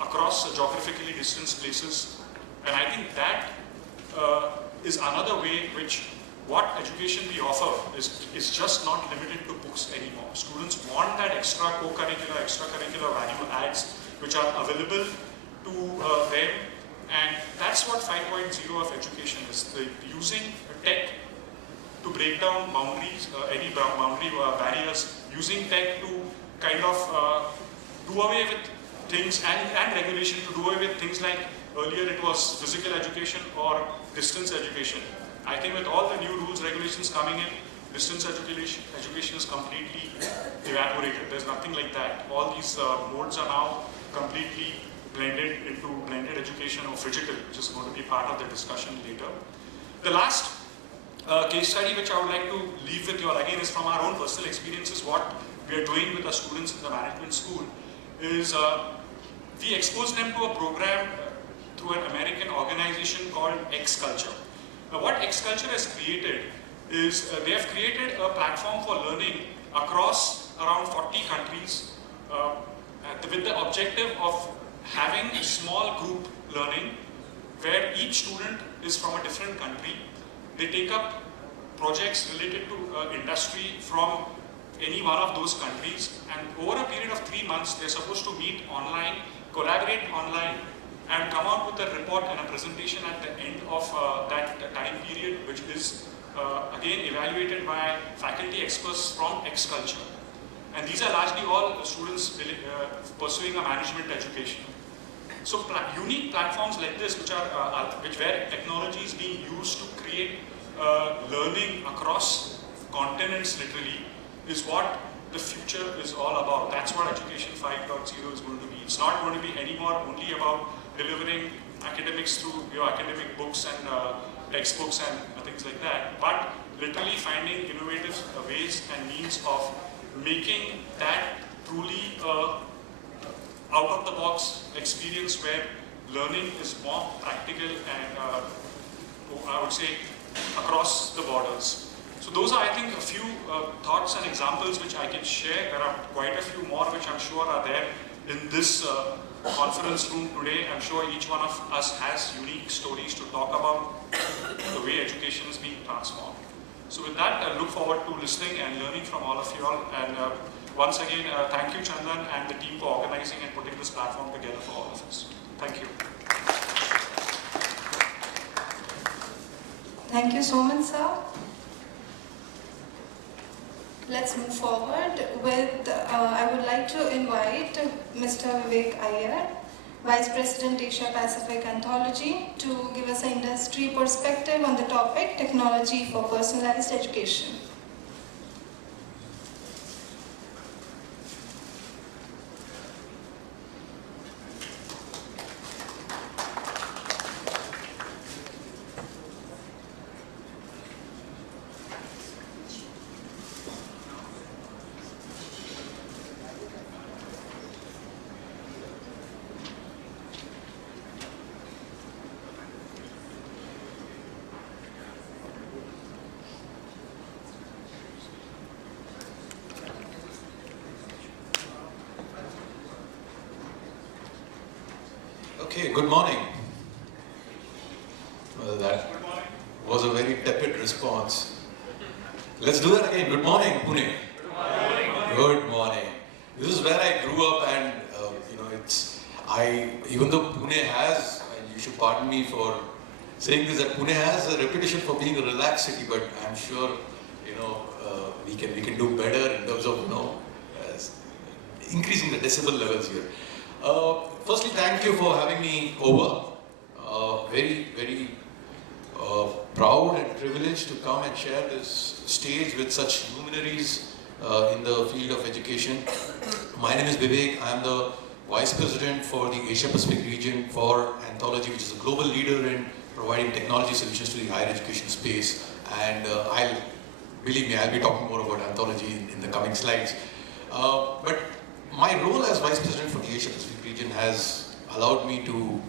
across geographically distant places. And I think that is another way which what education we offer is just not limited to books anymore. Students want that extra co-curricular, extracurricular value adds which are available to them, and that's what 5.0 of education is, using tech to break down boundaries, any boundary barriers, using tech to kind of do away with things and regulation to do away with things like earlier it was physical education or distance education. I think with all the new rules, regulations coming in, distance education is completely evaporated. There's nothing like that. All these modes are now completely blended into blended education or phygital, which is going to be part of the discussion later. The last case study which I would like to leave with you all again is from our own personal experiences. What we are doing with our students in the management school is we expose them to a program through an American organization called X Culture. Now what X Culture has created is they have created a platform for learning across around 40 countries with the objective of having small group learning where each student is from a different country. They take up projects related to industry from any one of those countries, and over a period of 3 months they're supposed to meet online, collaborate online, and come out with a report and a presentation at the end of that time period, which is again evaluated by faculty experts from X Culture. And these are largely all students pursuing a management education. So unique platforms like this, where technology is being used to create learning across continents literally, is what the future is all about. That's what Education 5.0 is going to be. It's not going to be anymore only about delivering academics through your academic books and textbooks and things like that, but literally finding innovative ways and means of making that truly out-of-the-box experience where learning is more practical and I would say across the borders. So those are, I think, a few thoughts and examples which I can share. There are quite a few more which I'm sure are there in this conference room today. I'm sure each one of us has unique stories to talk about the way education is being transformed. So with that, I look forward to listening and learning from all of you all. And once again, thank you, Chandan, and the team for organizing and putting this platform together for all of us. Thank you. Thank you so much, sir. Let's move forward with, I would like to invite Mr. Vivek Iyer, Vice President Asia Pacific Anthology, to give us an industry perspective on the topic Technology for Personalized Education. Okay, good morning. Well, that was a very tepid response. Let's do that again. Good morning, Pune. Good morning. Good morning. This is where I grew up, and even though Pune has, and you should pardon me for saying this, that Pune has a reputation for being a relaxed city, but I'm sure we can do better in terms of increasing the decibel levels here. Firstly, thank you for having me over. Very, very proud and privileged to come and share this stage with such luminaries in the field of education. My name is Vivek. I am the Vice President for the Asia Pacific region for Anthology, which is a global leader in providing technology solutions to the higher education space. And believe me, I'll be talking more about Anthology in the coming slides. But my role as Vice President for the Asia Pacific region has allowed me to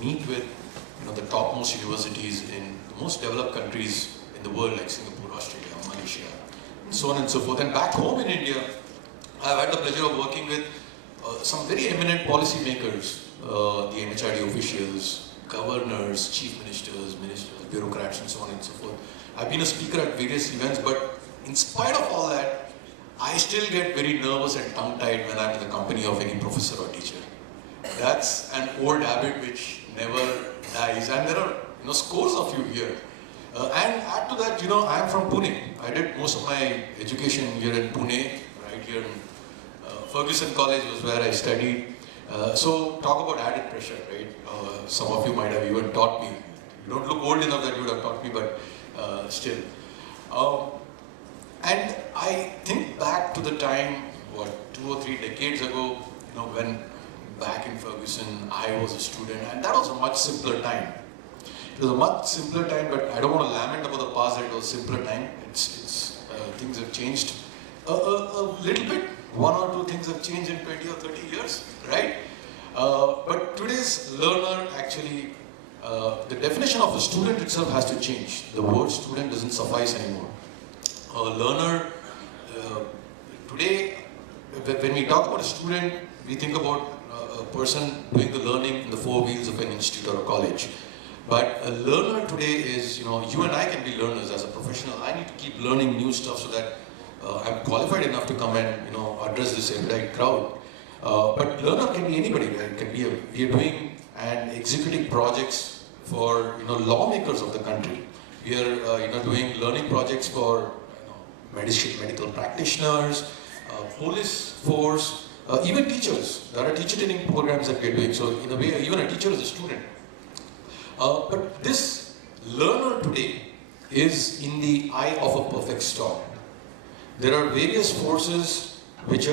meet with the topmost universities in the most developed countries in the world, like Singapore, Australia, Malaysia, and so on and so forth. And back home in India, I've had the pleasure of working with some very eminent policy makers, the MHRD officials, governors, chief ministers, bureaucrats, and so on and so forth. I've been a speaker at various events, but in spite of all that, I still get very nervous and tongue-tied when I'm in the company of any professor or teacher. That's an old habit which never dies, and there are scores of you here. And add to that, I am from Pune. I did most of my education here in Pune, right here in Ferguson College was where I studied. So talk about added pressure, right? Some of you might have even taught me. You don't look old enough that you would have taught me, but still. And I think back to the time, 2 or 3 decades ago, when back in Ferguson, I was a student, and that was a much simpler time. It was a much simpler time, but I don't want to lament about the past that it was a simpler time. Things have changed a little bit. 1 or 2 things have changed in 20 or 30 years, right? But today's learner actually, the definition of a student itself has to change. The word student doesn't suffice anymore. A learner, today, when we talk about a student, we think about a person doing the learning in the 4 wheels of an institute or a college. But a learner today is, you and I can be learners as a professional. I need to keep learning new stuff so that I'm qualified enough to come and, address this entire crowd. But learner can be anybody, right? It can be we are doing and executing projects for, lawmakers of the country. We are, doing learning projects for, medical practitioners, police force, even teachers. There are teacher training programs that we are doing. So in a way, even a teacher is a student. But this learner today is in the eye of a perfect storm. There are various forces which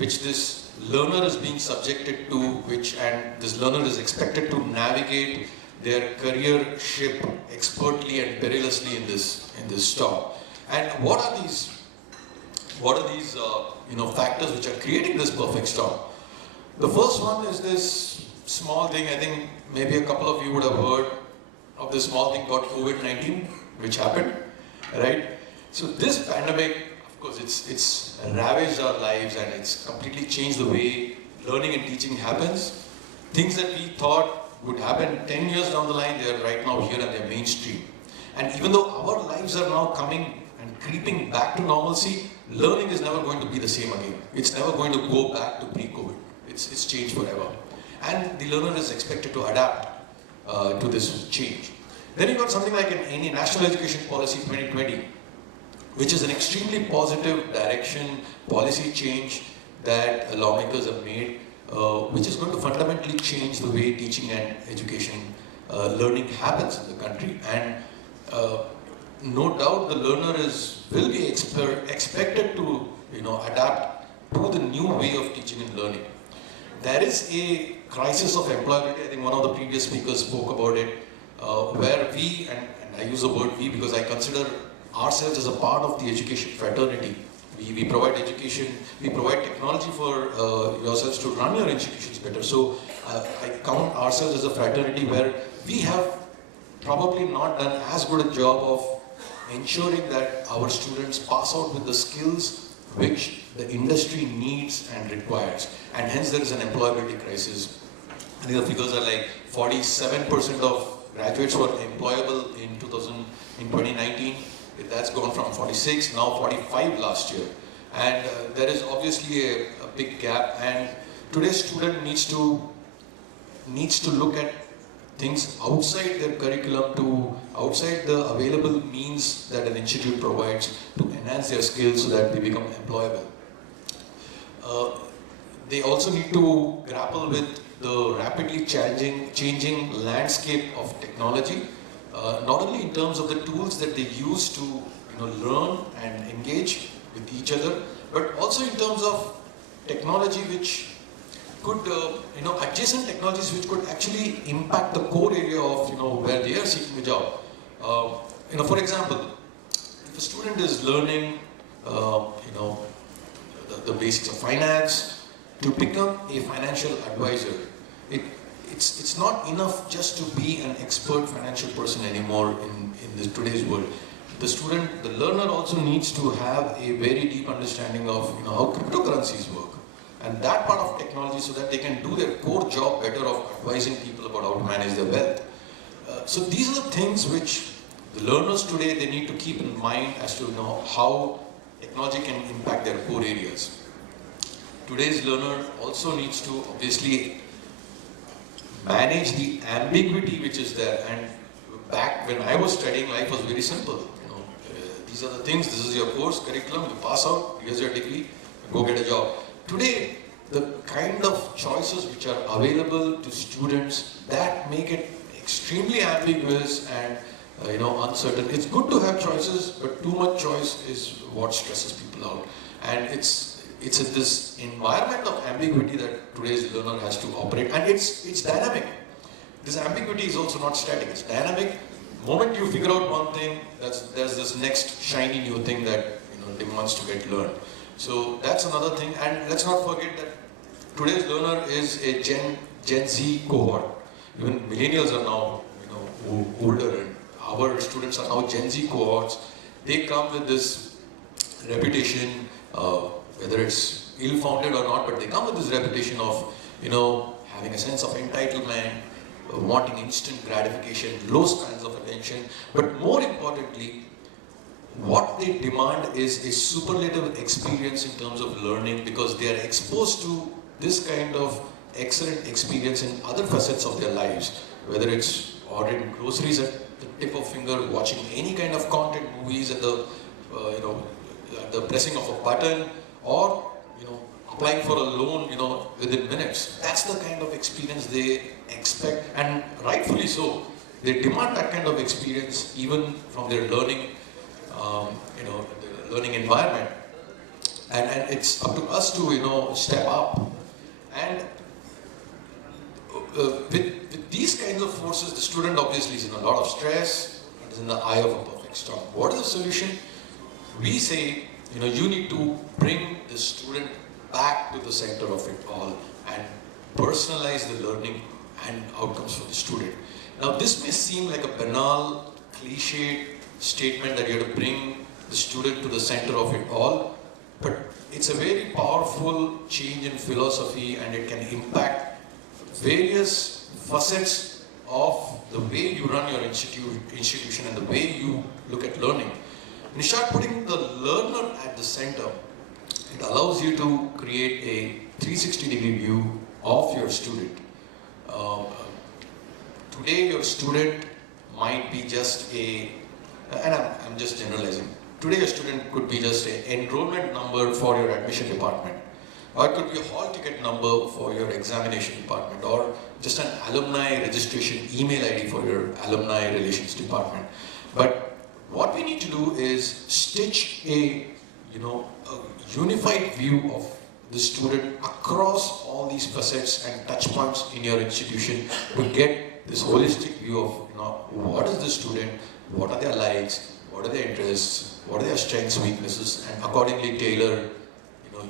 this learner is being subjected to, and this learner is expected to navigate their career ship expertly and perilously in this storm. And what are these factors which are creating this perfect storm? The first one is this small thing. I think maybe a couple of you would have heard of this small thing called COVID-19, which happened, right? So this pandemic, of course, it's ravaged our lives and it's completely changed the way learning and teaching happens. Things that we thought would happen 10 years down the line, they are right now here and they're mainstream. And even though our lives are now coming and creeping back to normalcy, learning is never going to be the same again. It's never going to go back to pre-COVID. It's changed forever. And the learner is expected to adapt to this change. Then you've got something like any National Education Policy 2020, which is an extremely positive direction, policy change that lawmakers have made, which is going to fundamentally change the way teaching and education learning happens in the country. And no doubt the learner will be expected to adapt to the new way of teaching and learning. There is a crisis of employability. I think one of the previous speakers spoke about it, where we, and I use the word we because I consider ourselves as a part of the education fraternity. We provide education, we provide technology for yourselves to run your institutions better. So I count ourselves as a fraternity where we have probably not done as good a job of ensuring that our students pass out with the skills which the industry needs and requires. And hence there is an employability crisis. I think the figures are like 47% of graduates were employable in 2019. That's gone from 46, now 45 last year. And there is obviously a big gap, and today's student needs to look at things outside their curriculum, outside the available means that an institute provides to enhance their skills so that they become employable. They also need to grapple with the rapidly changing landscape of technology, not only in terms of the tools that they use to learn and engage with each other, but also in terms of technology which could, adjacent technologies which could actually impact the core area of, where they are seeking a job. For example, if a student is learning, the basics of finance, to become a financial advisor, it's not enough just to be an expert financial person anymore in today's world. The learner also needs to have a very deep understanding of how cryptocurrencies work. And that part of technology so that they can do their core job better of advising people about how to manage their wealth. So these are the things which the learners today, they need to keep in mind as to how technology can impact their core areas. Today's learner also needs to obviously manage the ambiguity which is there, and back when I was studying, life was very simple. These are the things, this is your course, curriculum, you pass out, here's your degree, go get a job. Today, the kind of choices which are available to students that make it extremely ambiguous and uncertain. It's good to have choices, but too much choice is what stresses people out. And it's in this environment of ambiguity that today's learner has to operate, and it's dynamic. This ambiguity is also not static, it's dynamic. The moment you figure out one thing, there's this next shiny new thing that demands to get learned. So that's another thing, and let's not forget that today's learner is a Gen Z cohort. Even millennials are now older, and our students are now Gen Z cohorts. They come with this reputation, whether it's ill-founded or not, but they come with this reputation of having a sense of entitlement, wanting instant gratification, low spans of attention, but more importantly, what they demand is a superlative experience in terms of learning, because they are exposed to this kind of excellent experience in other facets of their lives, whether it's ordering groceries at the tip of finger, watching any kind of content, movies at the at the pressing of a button, or applying for a loan within minutes. That's the kind of experience they expect, and rightfully so. They demand that kind of experience even from their learning the learning environment, and it's up to us to step up. And with these kinds of forces, the student obviously is in a lot of stress, and is in the eye of a perfect storm. What is the solution? We say, you need to bring the student back to the center of it all and personalize the learning and outcomes for the student. Now, this may seem like a banal, cliched statement that you have to bring the student to the center of it all, but it's a very powerful change in philosophy, and it can impact various facets of the way you run your institution and the way you look at learning. When you start putting the learner at the center, it allows you to create a 360-degree view of your student. Today your student might be just and I'm just generalizing. Today your student could be just an enrollment number for your admission department, or it could be a hall ticket number for your examination department, or just an alumni registration email ID for your alumni relations department. But what we need to do is stitch a unified view of the student across all these facets and touch points in your institution to get this holistic view of what is the student, what are their likes, what are their interests, what are their strengths, weaknesses, and accordingly tailor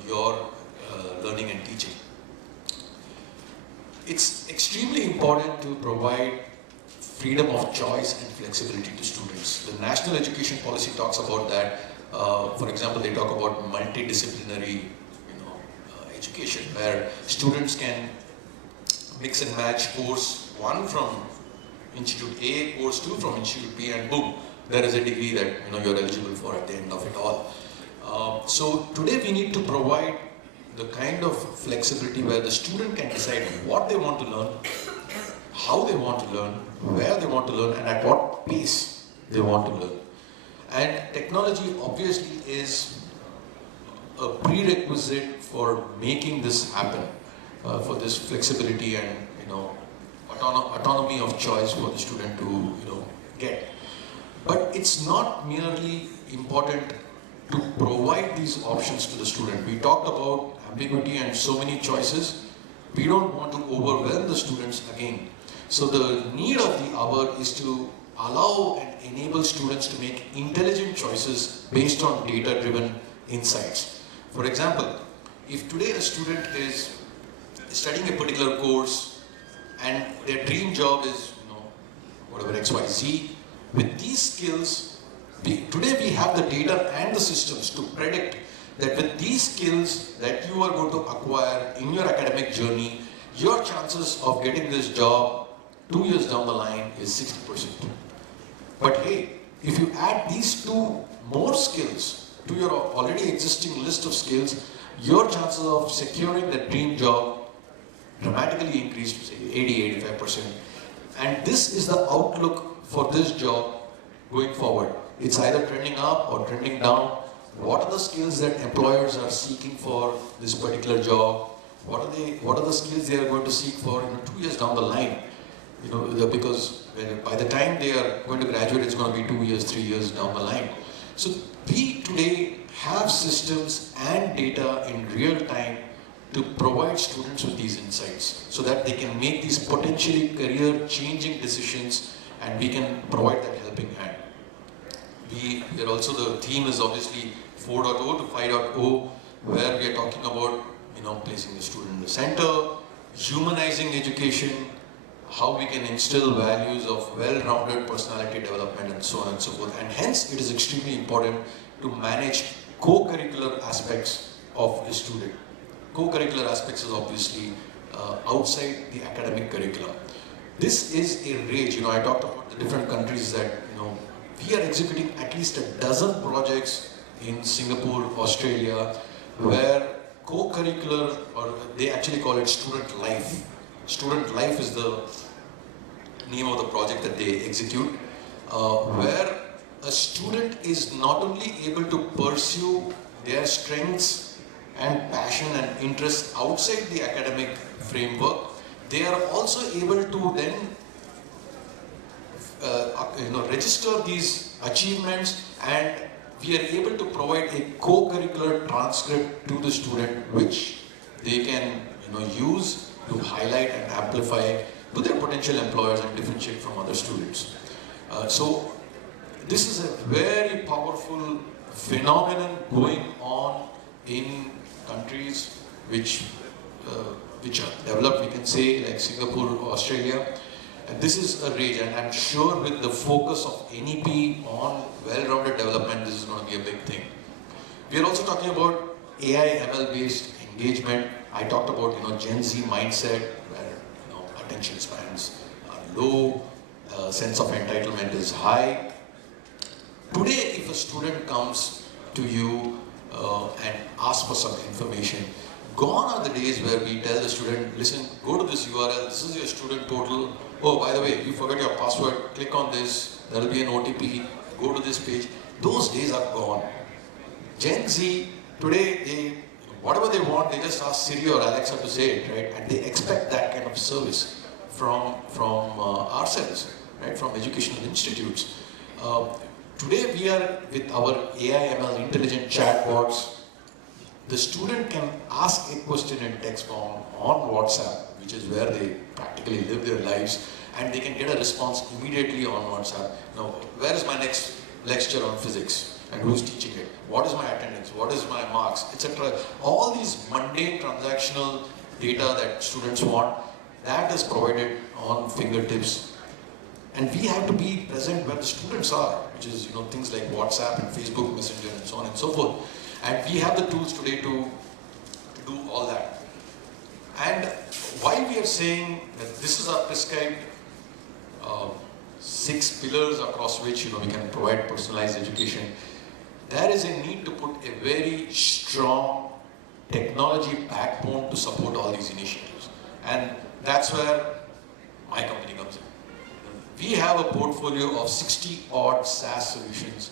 your learning and teaching. It's extremely important to provide freedom of choice and flexibility to students. The National Education Policy talks about that. For example, they talk about multidisciplinary education, where students can mix and match course 1 from Institute A, course 2 from Institute B, and boom, there is a degree that you're eligible for at the end of it all. So today we need to provide the kind of flexibility where the student can decide what they want to learn, how they want to learn, where they want to learn, and at what pace they want to learn. And technology obviously is a prerequisite for making this happen, for this flexibility and autonomy of choice for the student to get. But it's not merely important to provide these options to the student. We talked about ambiguity and so many choices. We don't want to overwhelm the students again. So the need of the hour is to allow and enable students to make intelligent choices based on data-driven insights. For example, if today a student is studying a particular course and their dream job is, whatever XYZ, with these skills, today we have the data and the systems to predict that with these skills that you are going to acquire in your academic journey, your chances of getting this job 2 years down the line is 60%. But hey, if you add these 2 more skills to your already existing list of skills, your chances of securing that dream job dramatically increase to say 80-85%. And this is the outlook for this job going forward? It's either trending up or trending down. What are the skills that employers are seeking for this particular job? What are the skills they are going to seek for 2 years down the line? Because by the time they are going to graduate, it's going to be 2 years, 3 years down the line. So we today have systems and data in real time to provide students with these insights so that they can make these potentially career-changing decisions, and we can provide that helping hand. We are also, the theme is obviously 4.0 to 5.0, where we are talking about placing the student in the center, humanizing education, how we can instill values of well-rounded personality development, and so on and so forth. And hence, it is extremely important to manage co-curricular aspects of the student. Co-curricular aspects is obviously outside the academic curriculum. This is a rage. I talked about the different countries that we are executing at least a dozen projects in Singapore, Australia, where co-curricular, or they actually call it student life. Student life is the name of the project that they execute, where a student is not only able to pursue their strengths and passion and interests outside the academic framework, they are also able to then register these achievements, and we are able to provide a co-curricular transcript to the student which they can use to highlight and amplify to their potential employers and differentiate from other students. So this is a very powerful phenomenon going on in countries which are developed, we can say, like Singapore, Australia. And this is a rage, and I'm sure with the focus of NEP on well-rounded development, this is going to be a big thing. We are also talking about AI ML based engagement. I talked about Gen Z mindset, where attention spans are low, sense of entitlement is high. Today, if a student comes to you and asks for some information, gone are the days where we tell the student, listen, go to this URL, this is your student portal. Oh, by the way, you forgot your password, click on this, there will be an OTP, go to this page. Those days are gone. Gen Z, today, whatever they want, they just ask Siri or Alexa to say it, right? And they expect that kind of service from ourselves, right? From educational institutes. Today we are with our AI ML intelligent chatbots. The student can ask a question in text form on WhatsApp, which is where they practically live their lives, and they can get a response immediately on WhatsApp. Now, where is my next lecture on physics, and who's teaching it? What is my attendance? What is my marks, etc. All these mundane transactional data that students want, that is provided on fingertips. And we have to be present where the students are, which is things like WhatsApp and Facebook Messenger and so on and so forth. And we have the tools today to do all that. And why we are saying that this is our prescribed 6 pillars across which we can provide personalized education, there is a need to put a very strong technology backbone to support all these initiatives. And that's where my company comes in. We have a portfolio of 60 odd SaaS solutions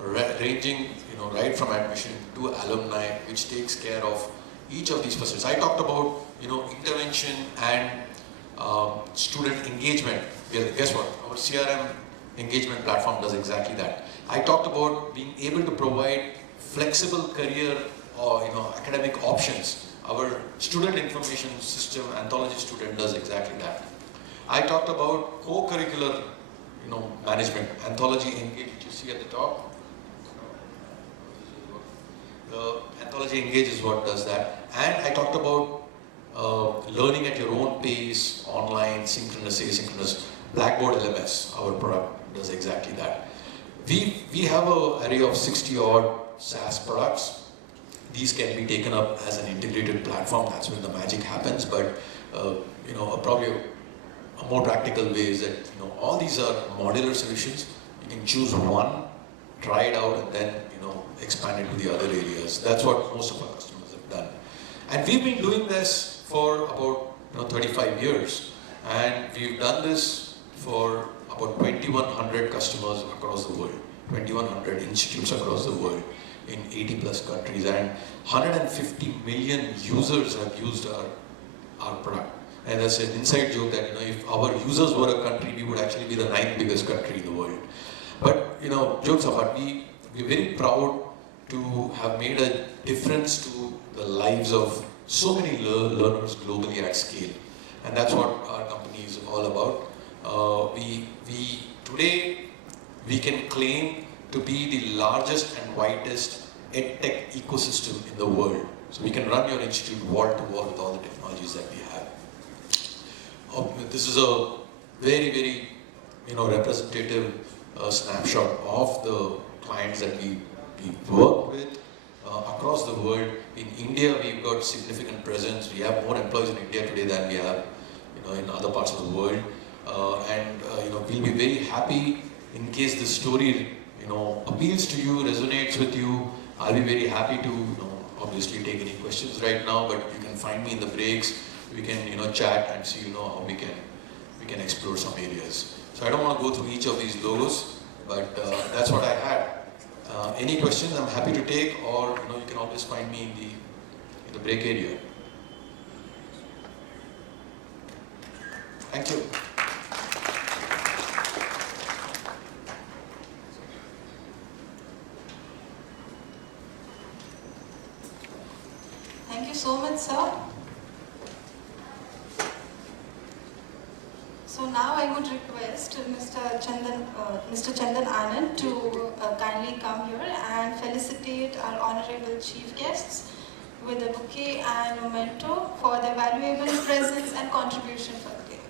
ranging right from admission to alumni, which takes care of each of these facets. I talked about intervention and student engagement. Well, guess what? Our CRM engagement platform does exactly that. I talked about being able to provide flexible career or academic options. Our student information system, Anthology Student, does exactly that. I talked about co-curricular management, Anthology Engage, which you see at the top. Anthology Engage is what does that. And I talked about learning at your own pace, online, synchronous, asynchronous. Blackboard LMS, our product, does exactly that. We have an array of 60 odd SaaS products. These can be taken up as an integrated platform. That's when the magic happens. But probably a more practical way is that all these are modular solutions. You can choose one, try it out, and then expand it to the other areas. That's what most of our customers have done. And we've been doing this for about 35 years, and we've done this for about 2,100 customers across the world, 2,100 institutes across the world in 80 plus countries, and 150 million users have used our product. And that's an inside joke that, if our users were a country, we would actually be the 9th biggest country in the world. But, jokes apart, we're very proud to have made a difference to the lives of so many learners globally at scale. And that's what our company is all about. Today, we can claim to be the largest and widest EdTech ecosystem in the world. So we can run your institute wall to wall with all the technologies that we have. This is a very, very, representative snapshot of the clients that we work with across the world. In India, we've got significant presence. We have more employees in India today than we have, in other parts of the world. We'll be very happy in case this story, appeals to you, resonates with you. I'll be very happy to, obviously take any questions right now, but you can find me in the breaks. We can, chat and see, how we can explore some areas. So I don't want to go through each of these logos, but that's what I had. Any questions I'm happy to take, or, you can always find me in the break area. Thank you. Thank you so much, sir. So now I would request Mr. Chandan Anand to kindly come here and felicitate our honorable chief guests with a bouquet and memento for their valuable presence and contribution for the day.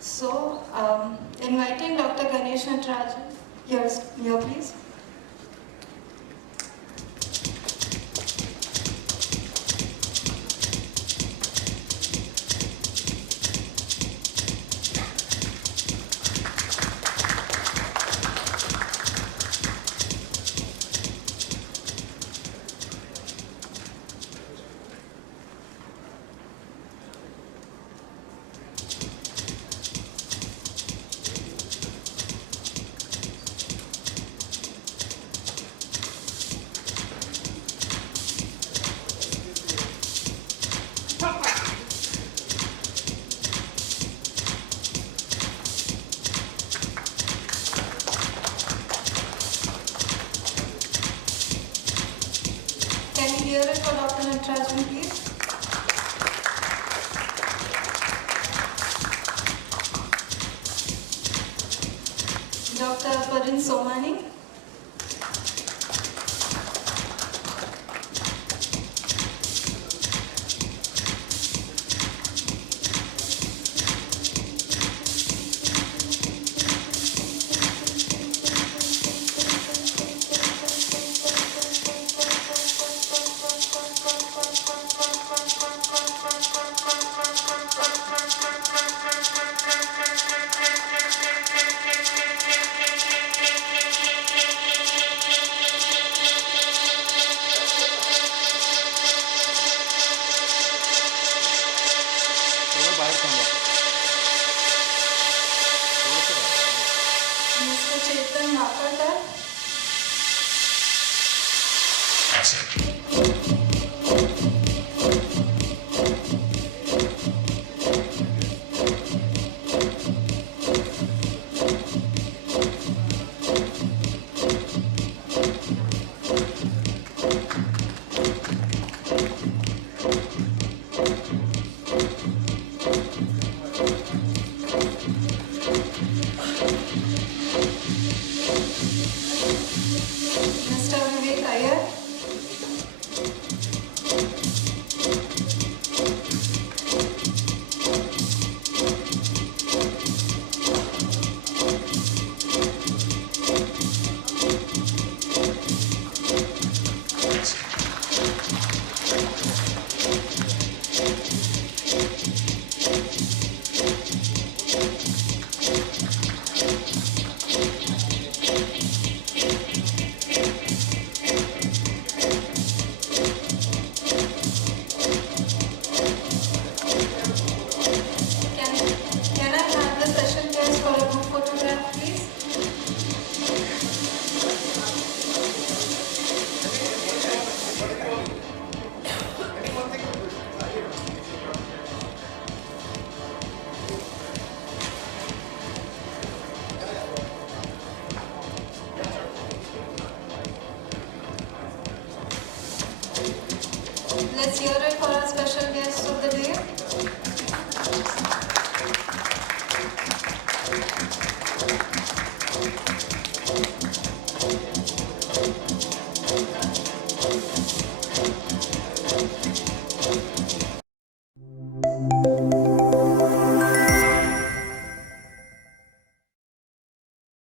So, inviting Dr. Ganesh Natarajan, here please. Hear it for Dr. Natarajan, please. Dr. Parin Somani. Mr. Chetan Wakalkar. Mr. Vivek Iyer. let's hear it for our special guest of the day.